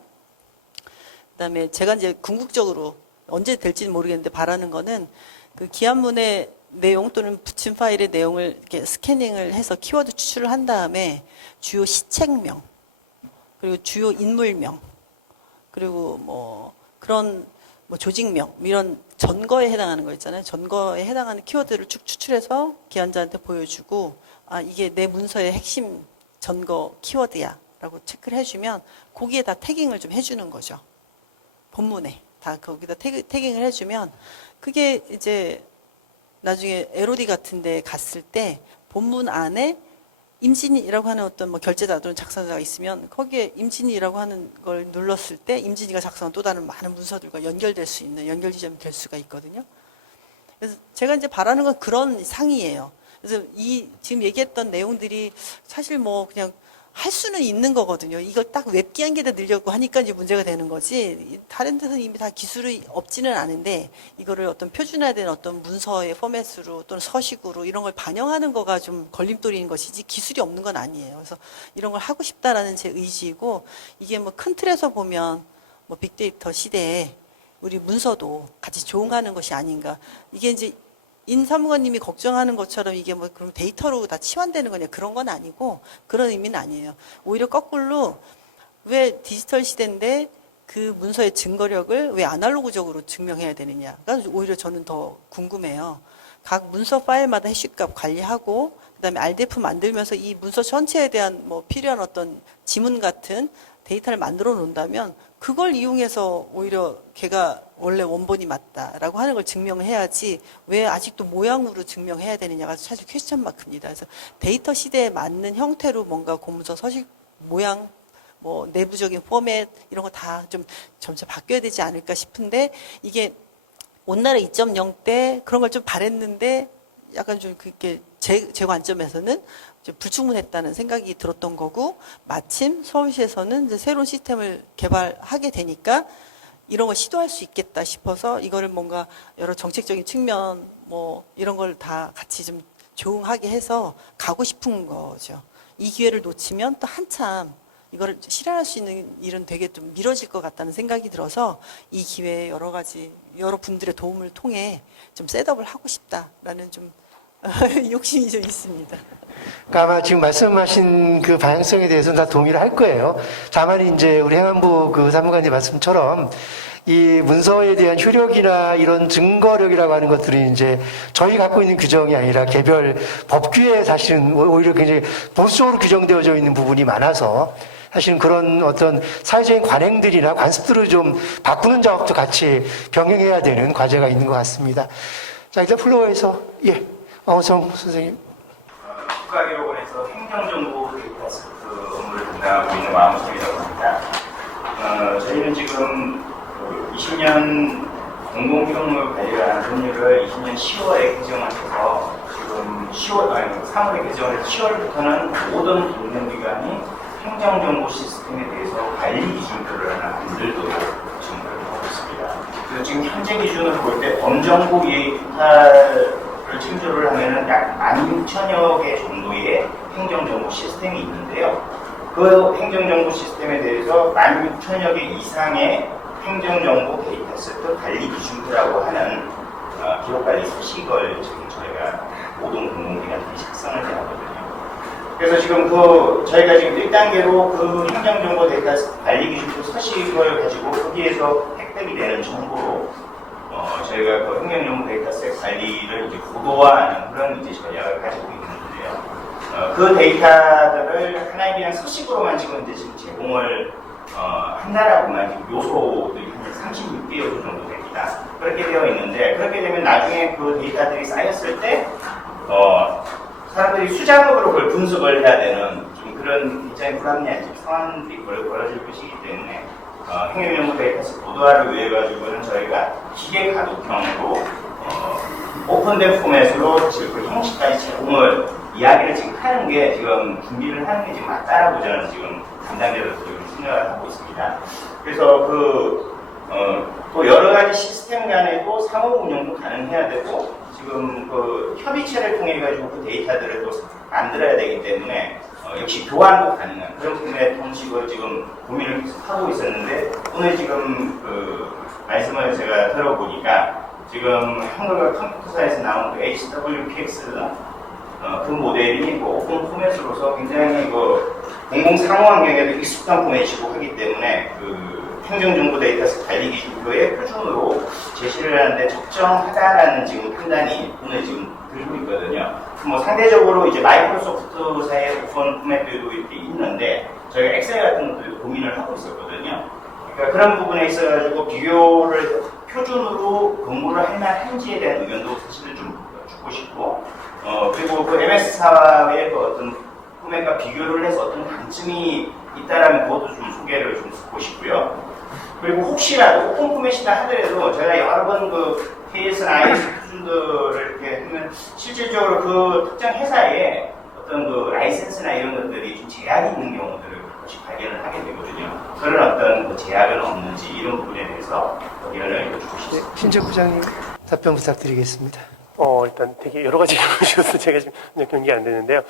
그다음에 제가 이제 궁극적으로 언제 될지는 모르겠는데 바라는 거는 그 기한문의 내용 또는 붙인 파일의 내용을 이렇게 스캐닝을 해서 키워드 추출을 한 다음에 주요 시책명 그리고 주요 인물명 그리고 뭐 그런 뭐 조직명 이런 전거에 해당하는 거 있잖아요. 전거에 해당하는 키워드를 쭉 추출해서 기한자한테 보여주고 이게 내 문서의 핵심 전거 키워드야 라고 체크를 해주면 거기에 다 태깅을 좀 해주는 거죠. 본문에 다 거기다 태깅을 해주면 그게 이제 나중에 LOD 같은 데 갔을 때 본문 안에 임진이라고 하는 어떤 뭐 결제자 또는 작성자가 있으면 거기에 임진이라고 하는 걸 눌렀을 때 임진이가 작성한 또 다른 많은 문서들과 연결될 수 있는 연결 지점이 될 수가 있거든요. 그래서 제가 이제 바라는 건 그런 상이에요. 그래서 지금 얘기했던 내용들이 사실 뭐 그냥 할 수는 있는 거거든요. 이걸 딱 웹기한기에다 넣으려고 하니까 이제 문제가 되는 거지. 다른 데서는 이미 다 기술이 없지는 않은데 이거를 어떤 표준화된 어떤 문서의 포맷으로 또는 서식으로 이런 걸 반영하는 거가 좀 걸림돌인 것이지 기술이 없는 건 아니에요. 그래서 이런 걸 하고 싶다라는 제 의지이고 이게 뭐 큰 틀에서 보면 뭐 빅데이터 시대에 우리 문서도 같이 조응하는 것이 아닌가. 이게 이제 인사무관님이 걱정하는 것처럼 이게 뭐 그럼 데이터로 다 치환되는 거냐 그런 건 아니고 그런 의미는 아니에요. 오히려 거꾸로 왜 디지털 시대인데 그 문서의 증거력을 왜 아날로그적으로 증명해야 되느냐가 오히려 저는 더 궁금해요. 각 문서 파일마다 해시값 관리하고 그다음에 RDF 만들면서 이 문서 전체에 대한 뭐 필요한 어떤 지문 같은 데이터를 만들어 놓는다면 그걸 이용해서 오히려 걔가 원래 원본이 맞다라고 하는 걸 증명해야지 왜 아직도 모양으로 증명해야 되느냐가 사실 퀘스천 마크입니다. 그래서 데이터 시대에 맞는 형태로 뭔가 공문서 서식 모양 뭐 내부적인 포맷 이런 거 다 좀 점차 바뀌어야 되지 않을까 싶은데 이게 온나라 2.0 때 그런 걸 좀 바랬는데 약간 좀 그렇게 제 관점에서는 불충분했다는 생각이 들었던 거고 마침 서울시에서는 이제 새로운 시스템을 개발하게 되니까 이런 걸 시도할 수 있겠다 싶어서 이거를 뭔가 여러 정책적인 측면 뭐 이런 걸 다 같이 좀 조응하게 해서 가고 싶은 거죠. 이 기회를 놓치면 또 한참 이거를 실현할 수 있는 일은 되게 좀 미뤄질 것 같다는 생각이 들어서 이 기회에 여러 가지 여러 분들의 도움을 통해 좀 셋업을 하고 싶다라는 좀 욕심이 좀 있습니다. 그러니까 아마 지금 말씀하신 그 방향성에 대해서는 다 동의를 할 거예요. 다만 이제 우리 행안부 그 사무관님 말씀처럼 이 문서에 대한 효력이나 이런 증거력이라고 하는 것들이 이제 저희 갖고 있는 규정이 아니라 개별 법규에 사실은 오히려 굉장히 보수적으로 규정되어져 있는 부분이 많아서 사실은 그런 어떤 사회적인 관행들이나 관습들을 좀 바꾸는 작업도 같이 병행해야 되는 과제가 있는 것 같습니다. 자, 일단 플로어에서, 예, 왕호성 선생님. 국가기록원에서 행정정보 데이터스 업무를 담당하고 있는 왕호성이라고 합니다. 저희는 지금 20년 공공기록물 관리라는 법률을 20년 10월에 개정하셔서 지금 3월에 개정을 해서 10월부터는 모든 공공기관이 행정정보 시스템에 대해서 관리 기준표를 하나 만들도록 준비를 하고 있습니다. 그래서 지금 현재 기준으로 볼 때 범정부 이탈을 징조를 하면은 약 16,000여 개 정도의 행정정보 시스템이 있는데요. 그 행정정보 시스템에 대해서 16,000여 개 이상의 행정정보 데이터세트 관리 기준표라고 하는 기록관리 서식을 지금 저희가 모든 공공기관들이 작성을 해야 하거든요. 그래서 지금 저희가 지금 1단계로 그 행정정보 데이터 관리 기준표 서식을 가지고 거기에서 획득이 되는 정보로 저희가 그 행정정보 데이터셋 관리를 이제 고도화하는 그런 이제 전략을 가지고 있는데요. 그 데이터들을 하나의 그냥 서식으로만 지금 제공을 한다라고만 지금 요소들이 한 36개 요소 정도 됩니다. 그렇게 되어 있는데 그렇게 되면 나중에 그 데이터들이 쌓였을 때 사람들이 수작업으로 그걸 분석을 해야 되는 좀 그런 굉장히 불합리한 상황들이 벌어질 것이기 때문에 행정정보 데이터셋 고도화를 위해 가지고는 저희가 기계 가독형으로 오픈된 포맷으로 지금 그 형식까지 제공을 이야기를 지금 하는 게 지금 준비를 하는 게 지금 맞다라고 저는 지금 담당자로서 지금 생각을 하고 있습니다. 그래서 또 여러 가지 시스템 간에도 상호 운영도 가능해야 되고 지금 그 협의체를 통해 가지고 그 데이터들을 또 만들어야 되기 때문에 역시 교환도 가능한 그런 부분의 형식을 지금 고민을 계속 하고 있었는데 오늘 지금 말씀을 제가 들어보니까 지금 한국어 컴퓨터사에서 나온 그 HWPX 그 모델이 오픈 포맷으로서 굉장히 공공 상호 환경에도 익숙한 포맷이고 하기 때문에 행정정보 데이터 관리 기준표의 표준으로 제시를 하는데 적정하다라는 지금 판단이 오늘 지금 들고 있거든요. 상대적으로 이제 마이크로소프트사의 오픈 포맷들도 이렇게 있는데 저희가 엑셀 같은 것들도 고민을 하고 있었거든요. 그러니까 그런 부분에 있어가지고 비교를 표준으로 근무를 할 만한지에 대한 의견도 사실은 좀 주고 싶고 그리고 그 MS사의 어떤 포맷과 비교를 해서 어떤 강점이 있다라는 것도 좀 소개를 좀 듣고 싶고요. 그리고 혹시라도 오픈 포맷이다 하더라도 제가 여러 번 KS나 IS 표준들을 이렇게 하면 실질적으로 그 특정 회사에 어떤 라이센스나 이런 것들이 좀 제약이 있는 경우들을 가끔씩 발견을 하게 되거든요. 그런 어떤 제약은 없는지 이런 부분에 대해서 의견을 주고 싶습니다. 신재 부장님 답변 부탁드리겠습니다. 일단 되게 여러 가지 물으셔서 제가 지금 경계가 안 되는데요.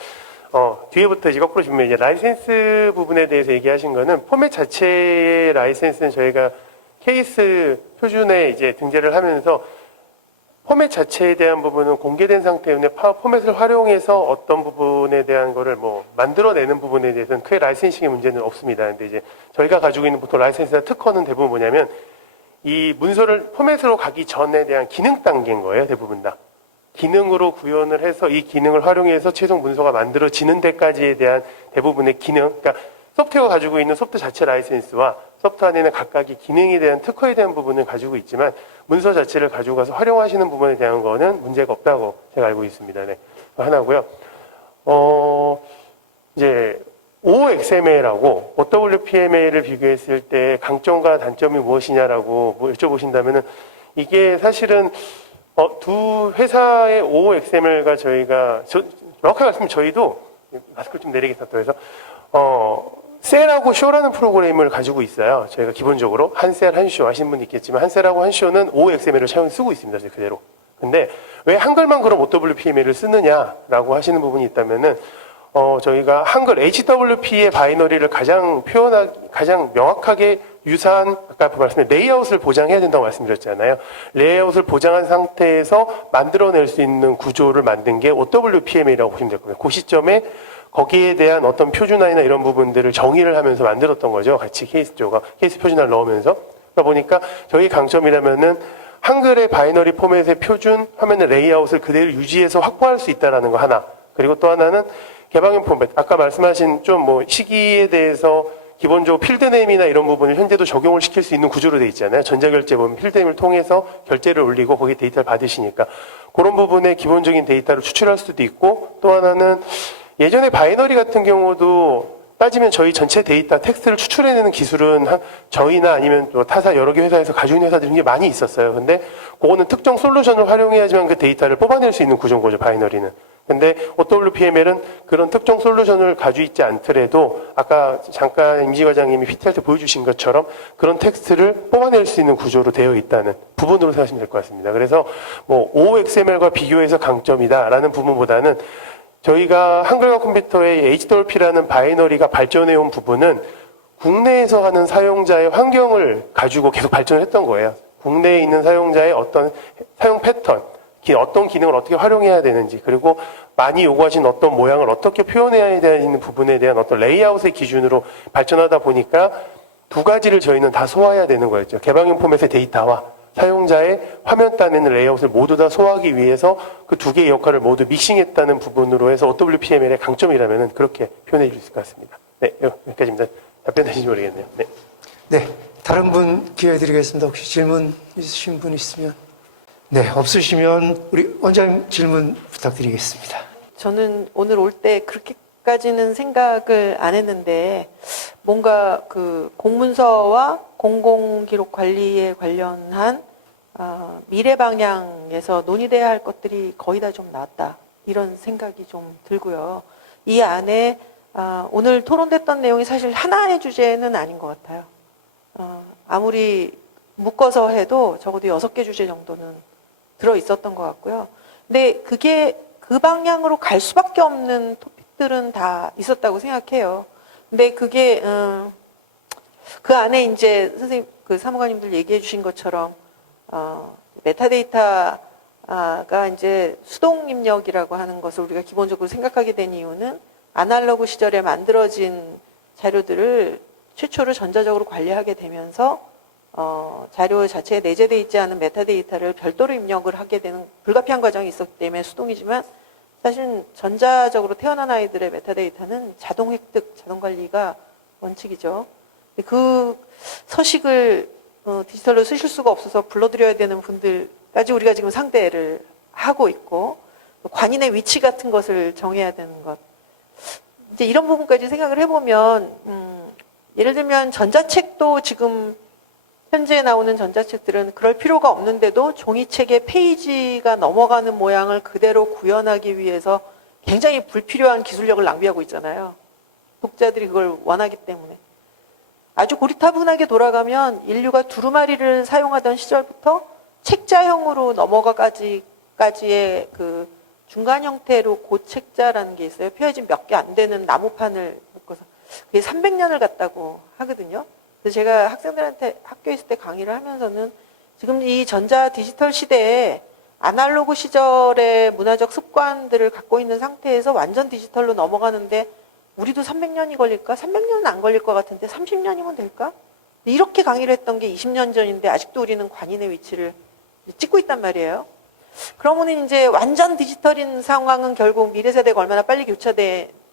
뒤에부터 이제 거꾸로 보면 이제 라이센스 부분에 대해서 얘기하신 거는 포맷 자체의 라이센스는 저희가 케이스 표준에 이제 등재를 하면서 포맷 자체에 대한 부분은 공개된 상태인데 포맷을 활용해서 어떤 부분에 대한 거를 만들어내는 부분에 대해서는 크게 라이센싱의 문제는 없습니다. 근데 이제 저희가 가지고 있는 보통 라이센스나 특허는 대부분 뭐냐면 이 문서를 포맷으로 가기 전에 대한 기능 단계인 거예요. 대부분 다. 기능으로 구현을 해서 이 기능을 활용해서 최종 문서가 만들어지는 데까지에 대한 대부분의 기능, 그러니까 소프트웨어가 가지고 있는 소프트 자체 라이센스와 소프트 안에는 각각의 기능에 대한 특허에 대한 부분을 가지고 있지만 문서 자체를 가지고 가서 활용하시는 부분에 대한 거는 문제가 없다고 제가 알고 있습니다. 네. 하나고요. 이제 OXML하고 OWPML을 비교했을 때 강점과 단점이 무엇이냐라고 여쭤보신다면은 이게 사실은 두 회사의 OXML과 저희가 정확하게 말씀드리면 저희도 마스크를 좀 내리겠다 또 해서 셀하고 쇼라는 프로그램을 가지고 있어요. 저희가 기본적으로 한셀 한쇼 하시는 분이 있겠지만 한셀하고 한쇼는 OXML을 쓰고 있습니다. 그대로. 근데 왜 한글만 그럼 OWPML을 쓰느냐라고 하시는 부분이 있다면은 저희가 한글 HWP의 바이너리를 가장 명확하게 유사한 아까 말씀드린 레이아웃을 보장해야 된다고 말씀드렸잖아요. 레이아웃을 보장한 상태에서 만들어낼 수 있는 구조를 만든 게 OWPM이라고 보시면 될 겁니다. 그 시점에 거기에 대한 어떤 표준화나 이런 부분들을 정의를 하면서 만들었던 거죠. 같이 케이스 표준화를 넣으면서. 그러다 보니까 저희 강점이라면은 한글의 바이너리 포맷의 표준 화면의 레이아웃을 그대로 유지해서 확보할 수 있다는 거 하나. 그리고 또 하나는 개방형 포맷. 아까 말씀하신 좀 시기에 대해서 기본적으로 필드네임이나 이런 부분을 현재도 적용을 시킬 수 있는 구조로 돼 있잖아요. 전자결제 보면 필드네임을 통해서 결제를 올리고 거기에 데이터를 받으시니까 그런 부분에 기본적인 데이터를 추출할 수도 있고 또 하나는 예전에 바이너리 같은 경우도 따지면 저희 전체 데이터 텍스트를 추출해내는 기술은 저희나 아니면 또 타사 여러 개 회사에서 가지고 있는 회사들이 굉장히 많이 있었어요. 근데 그거는 특정 솔루션을 활용해야지만 그 데이터를 뽑아낼 수 있는 구조인 거죠, 바이너리는. 근데 OWPML은 그런 특정 솔루션을 가지고 있지 않더라도 아까 잠깐 임지 과장님이 PT할 때 보여주신 것처럼 그런 텍스트를 뽑아낼 수 있는 구조로 되어 있다는 부분으로 생각하시면 될 것 같습니다. 그래서 OXML과 비교해서 강점이다라는 부분보다는 저희가 한글과 컴퓨터의 HWP라는 바이너리가 발전해 온 부분은 국내에서 하는 사용자의 환경을 가지고 계속 발전을 했던 거예요. 국내에 있는 사용자의 어떤 사용 패턴, 어떤 기능을 어떻게 활용해야 되는지, 그리고 많이 요구하신 어떤 모양을 어떻게 표현해야 되는 부분에 대한 어떤 레이아웃의 기준으로 발전하다 보니까 두 가지를 저희는 다 소화해야 되는 거였죠. 개방형 포맷의 데이터와 사용자의 화면 따내는 레이아웃을 모두 다 소화하기 위해서 그 두 개의 역할을 모두 믹싱했다는 부분으로 해서 OWPML의 강점이라면 그렇게 표현해 줄 수 있을 것 같습니다. 네, 여기까지입니다. 답변되신지 모르겠네요. 네. 네, 다른 분 기회 드리겠습니다. 혹시 질문 있으신 분 있으면. 네, 없으시면 우리 원장님 질문 부탁드리겠습니다. 저는 오늘 올 때 그렇게까지는 생각을 안 했는데 뭔가 그 공문서와 공공기록 관리에 관련한 미래 방향에서 논의돼야 할 것들이 거의 다 좀 나왔다. 이런 생각이 좀 들고요. 이 안에 오늘 토론됐던 내용이 사실 하나의 주제는 아닌 것 같아요. 아무리 묶어서 해도 적어도 6개 주제 정도는 들어 있었던 것 같고요. 근데 그게 그 방향으로 갈 수밖에 없는 토픽들은 다 있었다고 생각해요. 근데 그게 그 안에 이제 선생님 그 사무관님들 얘기해 주신 것처럼 메타데이터가 이제 수동 입력이라고 하는 것을 우리가 기본적으로 생각하게 된 이유는 아날로그 시절에 만들어진 자료들을 최초로 전자적으로 관리하게 되면서 자료 자체에 내재되어 있지 않은 메타데이터를 별도로 입력을 하게 되는 불가피한 과정이 있었기 때문에 수동이지만 사실 전자적으로 태어난 아이들의 메타데이터는 자동 획득, 자동 관리가 원칙이죠. 그 서식을 디지털로 쓰실 수가 없어서 불러드려야 되는 분들까지 우리가 지금 상대를 하고 있고 관인의 위치 같은 것을 정해야 되는 것. 이제 이런 부분까지 생각을 해보면 예를 들면 전자책도 지금 현재 나오는 전자책들은 그럴 필요가 없는데도 종이책의 페이지가 넘어가는 모양을 그대로 구현하기 위해서 굉장히 불필요한 기술력을 낭비하고 있잖아요. 독자들이 그걸 원하기 때문에. 아주 고리타분하게 돌아가면 인류가 두루마리를 사용하던 시절부터 책자형으로 넘어가까지의 그 중간 형태로 고책자라는 게 있어요. 표현이 몇 개 안 되는 나무판을 묶어서. 그게 300년을 갔다고 하거든요. 그래서 제가 학생들한테 학교에 있을 때 강의를 하면서는 지금 이 전자 디지털 시대에 아날로그 시절의 문화적 습관들을 갖고 있는 상태에서 완전 디지털로 넘어가는데 우리도 300년이 걸릴까? 300년은 안 걸릴 것 같은데 30년이면 될까? 이렇게 강의를 했던 게 20년 전인데 아직도 우리는 관인의 위치를 찍고 있단 말이에요. 그러면 이제 완전 디지털인 상황은 결국 미래 세대가 얼마나 빨리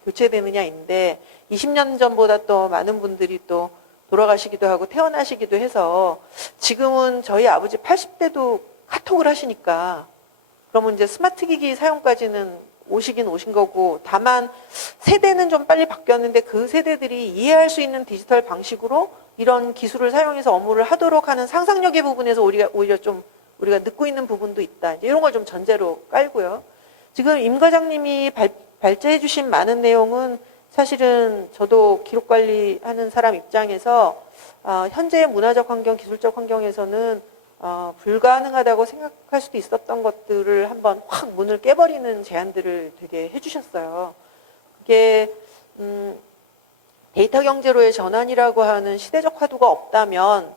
교체되느냐인데 20년 전보다 또 많은 분들이 또 돌아가시기도 하고 태어나시기도 해서 지금은 저희 아버지 80대도 카톡을 하시니까 그러면 이제 스마트 기기 사용까지는 오시긴 오신 거고 다만 세대는 좀 빨리 바뀌었는데 그 세대들이 이해할 수 있는 디지털 방식으로 이런 기술을 사용해서 업무를 하도록 하는 상상력의 부분에서 오히려 좀 우리가 늦고 있는 부분도 있다. 이런 걸 좀 전제로 깔고요. 지금 임 과장님이 발제해 주신 많은 내용은 사실은 저도 기록 관리하는 사람 입장에서 현재의 문화적 환경, 기술적 환경에서는 불가능하다고 생각할 수도 있었던 것들을 한번 확 문을 깨버리는 제안들을 되게 해주셨어요. 그게 데이터 경제로의 전환이라고 하는 시대적 화두가 없다면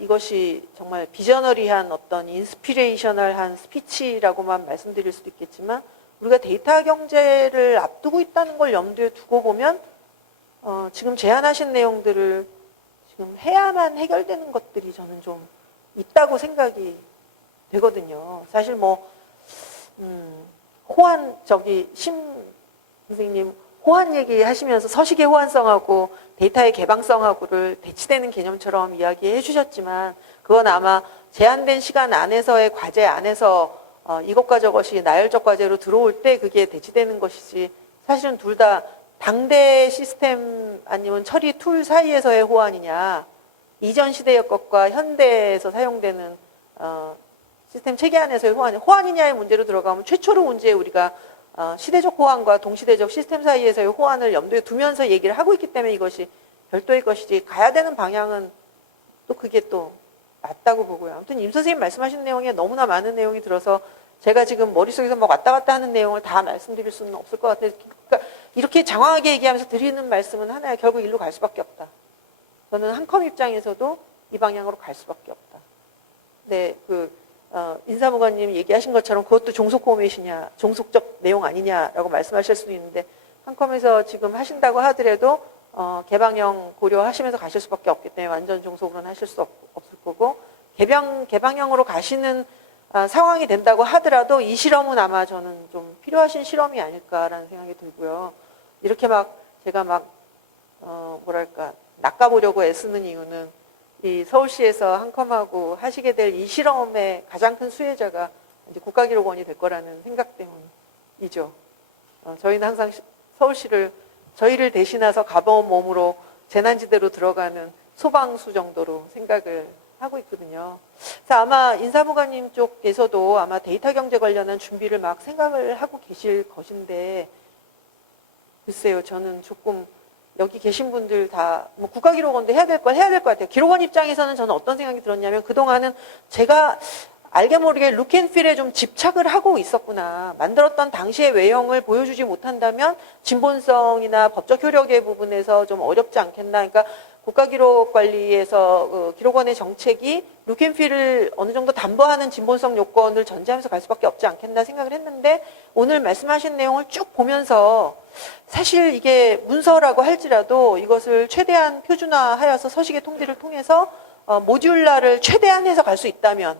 이것이 정말 비저너리한 어떤 인스피레이셔널한 스피치라고만 말씀드릴 수도 있겠지만 우리가 데이터 경제를 앞두고 있다는 걸 염두에 두고 보면 지금 제안하신 내용들을 지금 해야만 해결되는 것들이 저는 좀 있다고 생각이 되거든요. 사실 뭐 호환 심 선생님 호환 얘기하시면서 서식의 호환성하고 데이터의 개방성하고를 대치되는 개념처럼 이야기해 주셨지만 그건 아마 제한된 시간 안에서의 과제 안에서 이것과 저것이 나열적 과제로 들어올 때 그게 대치되는 것이지 사실은 둘 다 당대 시스템 아니면 처리 툴 사이에서의 호환이냐 이전 시대의 것과 현대에서 사용되는 시스템 체계 안에서의 호환이냐의 문제로 들어가면 최초로 문제에 우리가 시대적 호환과 동시대적 시스템 사이에서의 호환을 염두에 두면서 얘기를 하고 있기 때문에 이것이 별도의 것이지 가야 되는 방향은 또 그게 또 맞다고 보고요. 아무튼 임 선생님 말씀하신 내용에 너무나 많은 내용이 들어서 제가 지금 머릿속에서 막 왔다 갔다 하는 내용을 다 말씀드릴 수는 없을 것 같아요. 그러니까 이렇게 장황하게 얘기하면서 드리는 말씀은 하나야. 결국 일로 갈 수밖에 없다. 저는 한컴 입장에서도 이 방향으로 갈 수밖에 없다. 네, 인사무관님 얘기하신 것처럼 그것도 종속 포맷이냐, 종속적 내용 아니냐라고 말씀하실 수도 있는데 한컴에서 지금 하신다고 하더라도 개방형 고려하시면서 가실 수밖에 없기 때문에 완전 종속으로는 하실 수 없을 거고 개방형으로 가시는 상황이 된다고 하더라도 이 실험은 아마 저는 좀 필요하신 실험이 아닐까라는 생각이 들고요. 이렇게 제가 낚아보려고 애쓰는 이유는 이 서울시에서 한컴하고 하시게 될 이 실험의 가장 큰 수혜자가 이제 국가기록원이 될 거라는 생각 때문이죠. 저희는 항상 서울시를 저희를 대신해서 가벼운 몸으로 재난지대로 들어가는 소방수 정도로 생각을 하고 있거든요. 그래서 아마 인사무관님 쪽에서도 아마 데이터 경제 관련한 준비를 막 생각을 하고 계실 것인데 글쎄요, 저는 조금 여기 계신 분들 다 뭐 국가기록원도 해야 될 것 같아요. 기록원 입장에서는 저는 어떤 생각이 들었냐면 그동안은 제가 알게 모르게 룩앤필에 좀 집착을 하고 있었구나. 만들었던 당시의 외형을 보여주지 못한다면 진본성이나 법적 효력의 부분에서 좀 어렵지 않겠나. 그러니까 국가기록관리에서 기록원의 정책이 룩앤필을 어느 정도 담보하는 진본성 요건을 전제하면서 갈 수밖에 없지 않겠나 생각을 했는데 오늘 말씀하신 내용을 쭉 보면서 사실 이게 문서라고 할지라도 이것을 최대한 표준화하여서 서식의 통지를 통해서 모듈라를 최대한 해서 갈 수 있다면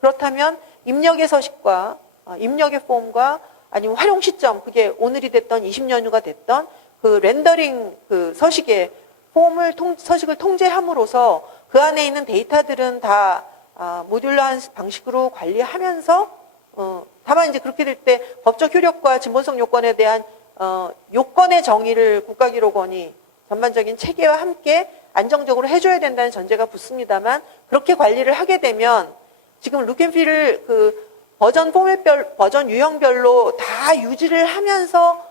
그렇다면 입력의 서식과 입력의 폼과 아니면 활용 시점 그게 오늘이 됐던 20년 후가 됐던 그 렌더링 그 서식의 서식을 통제함으로써 그 안에 있는 데이터들은 다 모듈러한 방식으로 관리하면서 다만 이제 그렇게 될 때 법적 효력과 진본성 요건에 대한 요건의 정의를 국가기록원이 전반적인 체계와 함께 안정적으로 해줘야 된다는 전제가 붙습니다만 그렇게 관리를 하게 되면 지금 룩앤필을 버전 포맷별, 버전 유형별로 다 유지를 하면서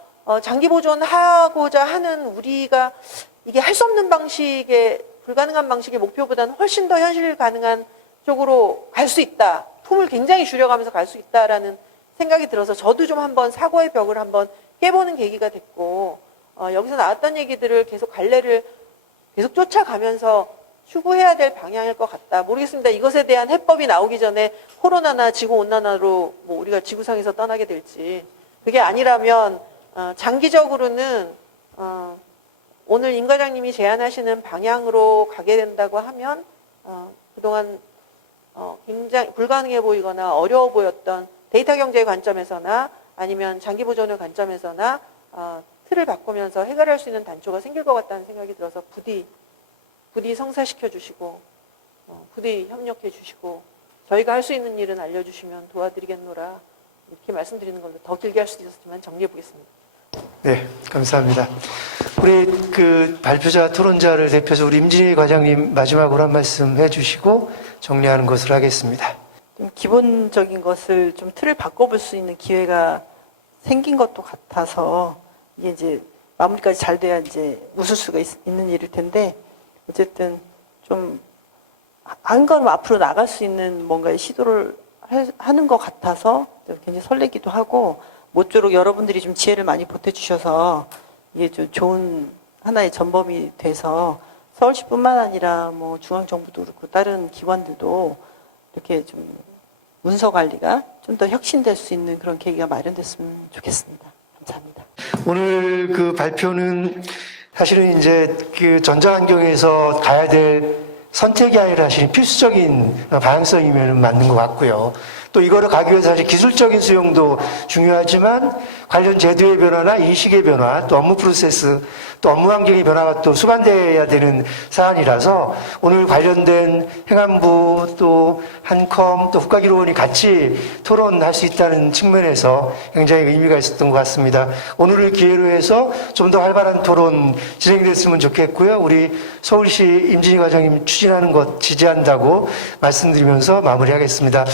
장기 보존하고자 하는 우리가 이게 할 수 없는 방식의 불가능한 방식의 목표보다는 훨씬 더 현실 가능한 쪽으로 갈 수 있다. 품을 굉장히 줄여가면서 갈 수 있다라는 생각이 들어서 저도 좀 한번 사고의 벽을 한번 깨보는 계기가 됐고 여기서 나왔던 얘기들을 계속 갈래를 계속 쫓아가면서 추구해야 될 방향일 것 같다. 모르겠습니다. 이것에 대한 해법이 나오기 전에 코로나나 지구온난화로 뭐 우리가 지구상에서 떠나게 될지 그게 아니라면 장기적으로는 오늘 임 과장님이 제안하시는 방향으로 가게 된다고 하면 그동안 굉장히 불가능해 보이거나 어려워 보였던 데이터 경제의 관점에서나 아니면 장기 보존의 관점에서나 틀을 바꾸면서 해결할 수 있는 단초가 생길 것 같다는 생각이 들어서 부디 성사시켜 주시고 부디 협력해 주시고 저희가 할 수 있는 일은 알려주시면 도와드리겠노라 이렇게 말씀드리는 걸로 더 길게 할 수도 있었지만 정리해 보겠습니다. 네, 감사합니다. 우리 발표자 토론자를 대표해서 우리 임진희 과장님 마지막으로 한 말씀 해주시고 정리하는 것으로 하겠습니다. 좀 기본적인 것을 좀 틀을 바꿔볼 수 있는 기회가 생긴 것도 같아서 이게 이제 마무리까지 잘 돼야 이제 웃을 수가 있는 일일 텐데 어쨌든 좀 한 걸음 앞으로 나갈 수 있는 뭔가의 시도를 하는 것 같아서 굉장히 설레기도 하고 모쪼록 여러분들이 좀 지혜를 많이 보태주셔서 이게 좀 좋은 하나의 전범이 돼서 서울시뿐만 아니라 뭐 중앙정부도 그렇고 다른 기관들도 이렇게 좀 문서 관리가 좀 더 혁신될 수 있는 그런 계기가 마련됐으면 좋겠습니다. 감사합니다. 오늘 그 발표는 사실은 이제 그 전자환경에서 가야 될 선택이 아니라 사실 필수적인 방향성이면 맞는 것 같고요. 또 이거를 가기 위해서 사실 기술적인 수용도 중요하지만 관련 제도의 변화나 인식의 변화, 또 업무 프로세스, 또 업무 환경의 변화가 또 수반돼야 되는 사안이라서 오늘 관련된 행안부 또 한컴 또 국가기록원이 같이 토론할 수 있다는 측면에서 굉장히 의미가 있었던 것 같습니다. 오늘을 기회로 해서 좀 더 활발한 토론 진행됐으면 좋겠고요. 우리 서울시 임진희 과장님 추진하는 것 지지한다고 말씀드리면서 마무리하겠습니다.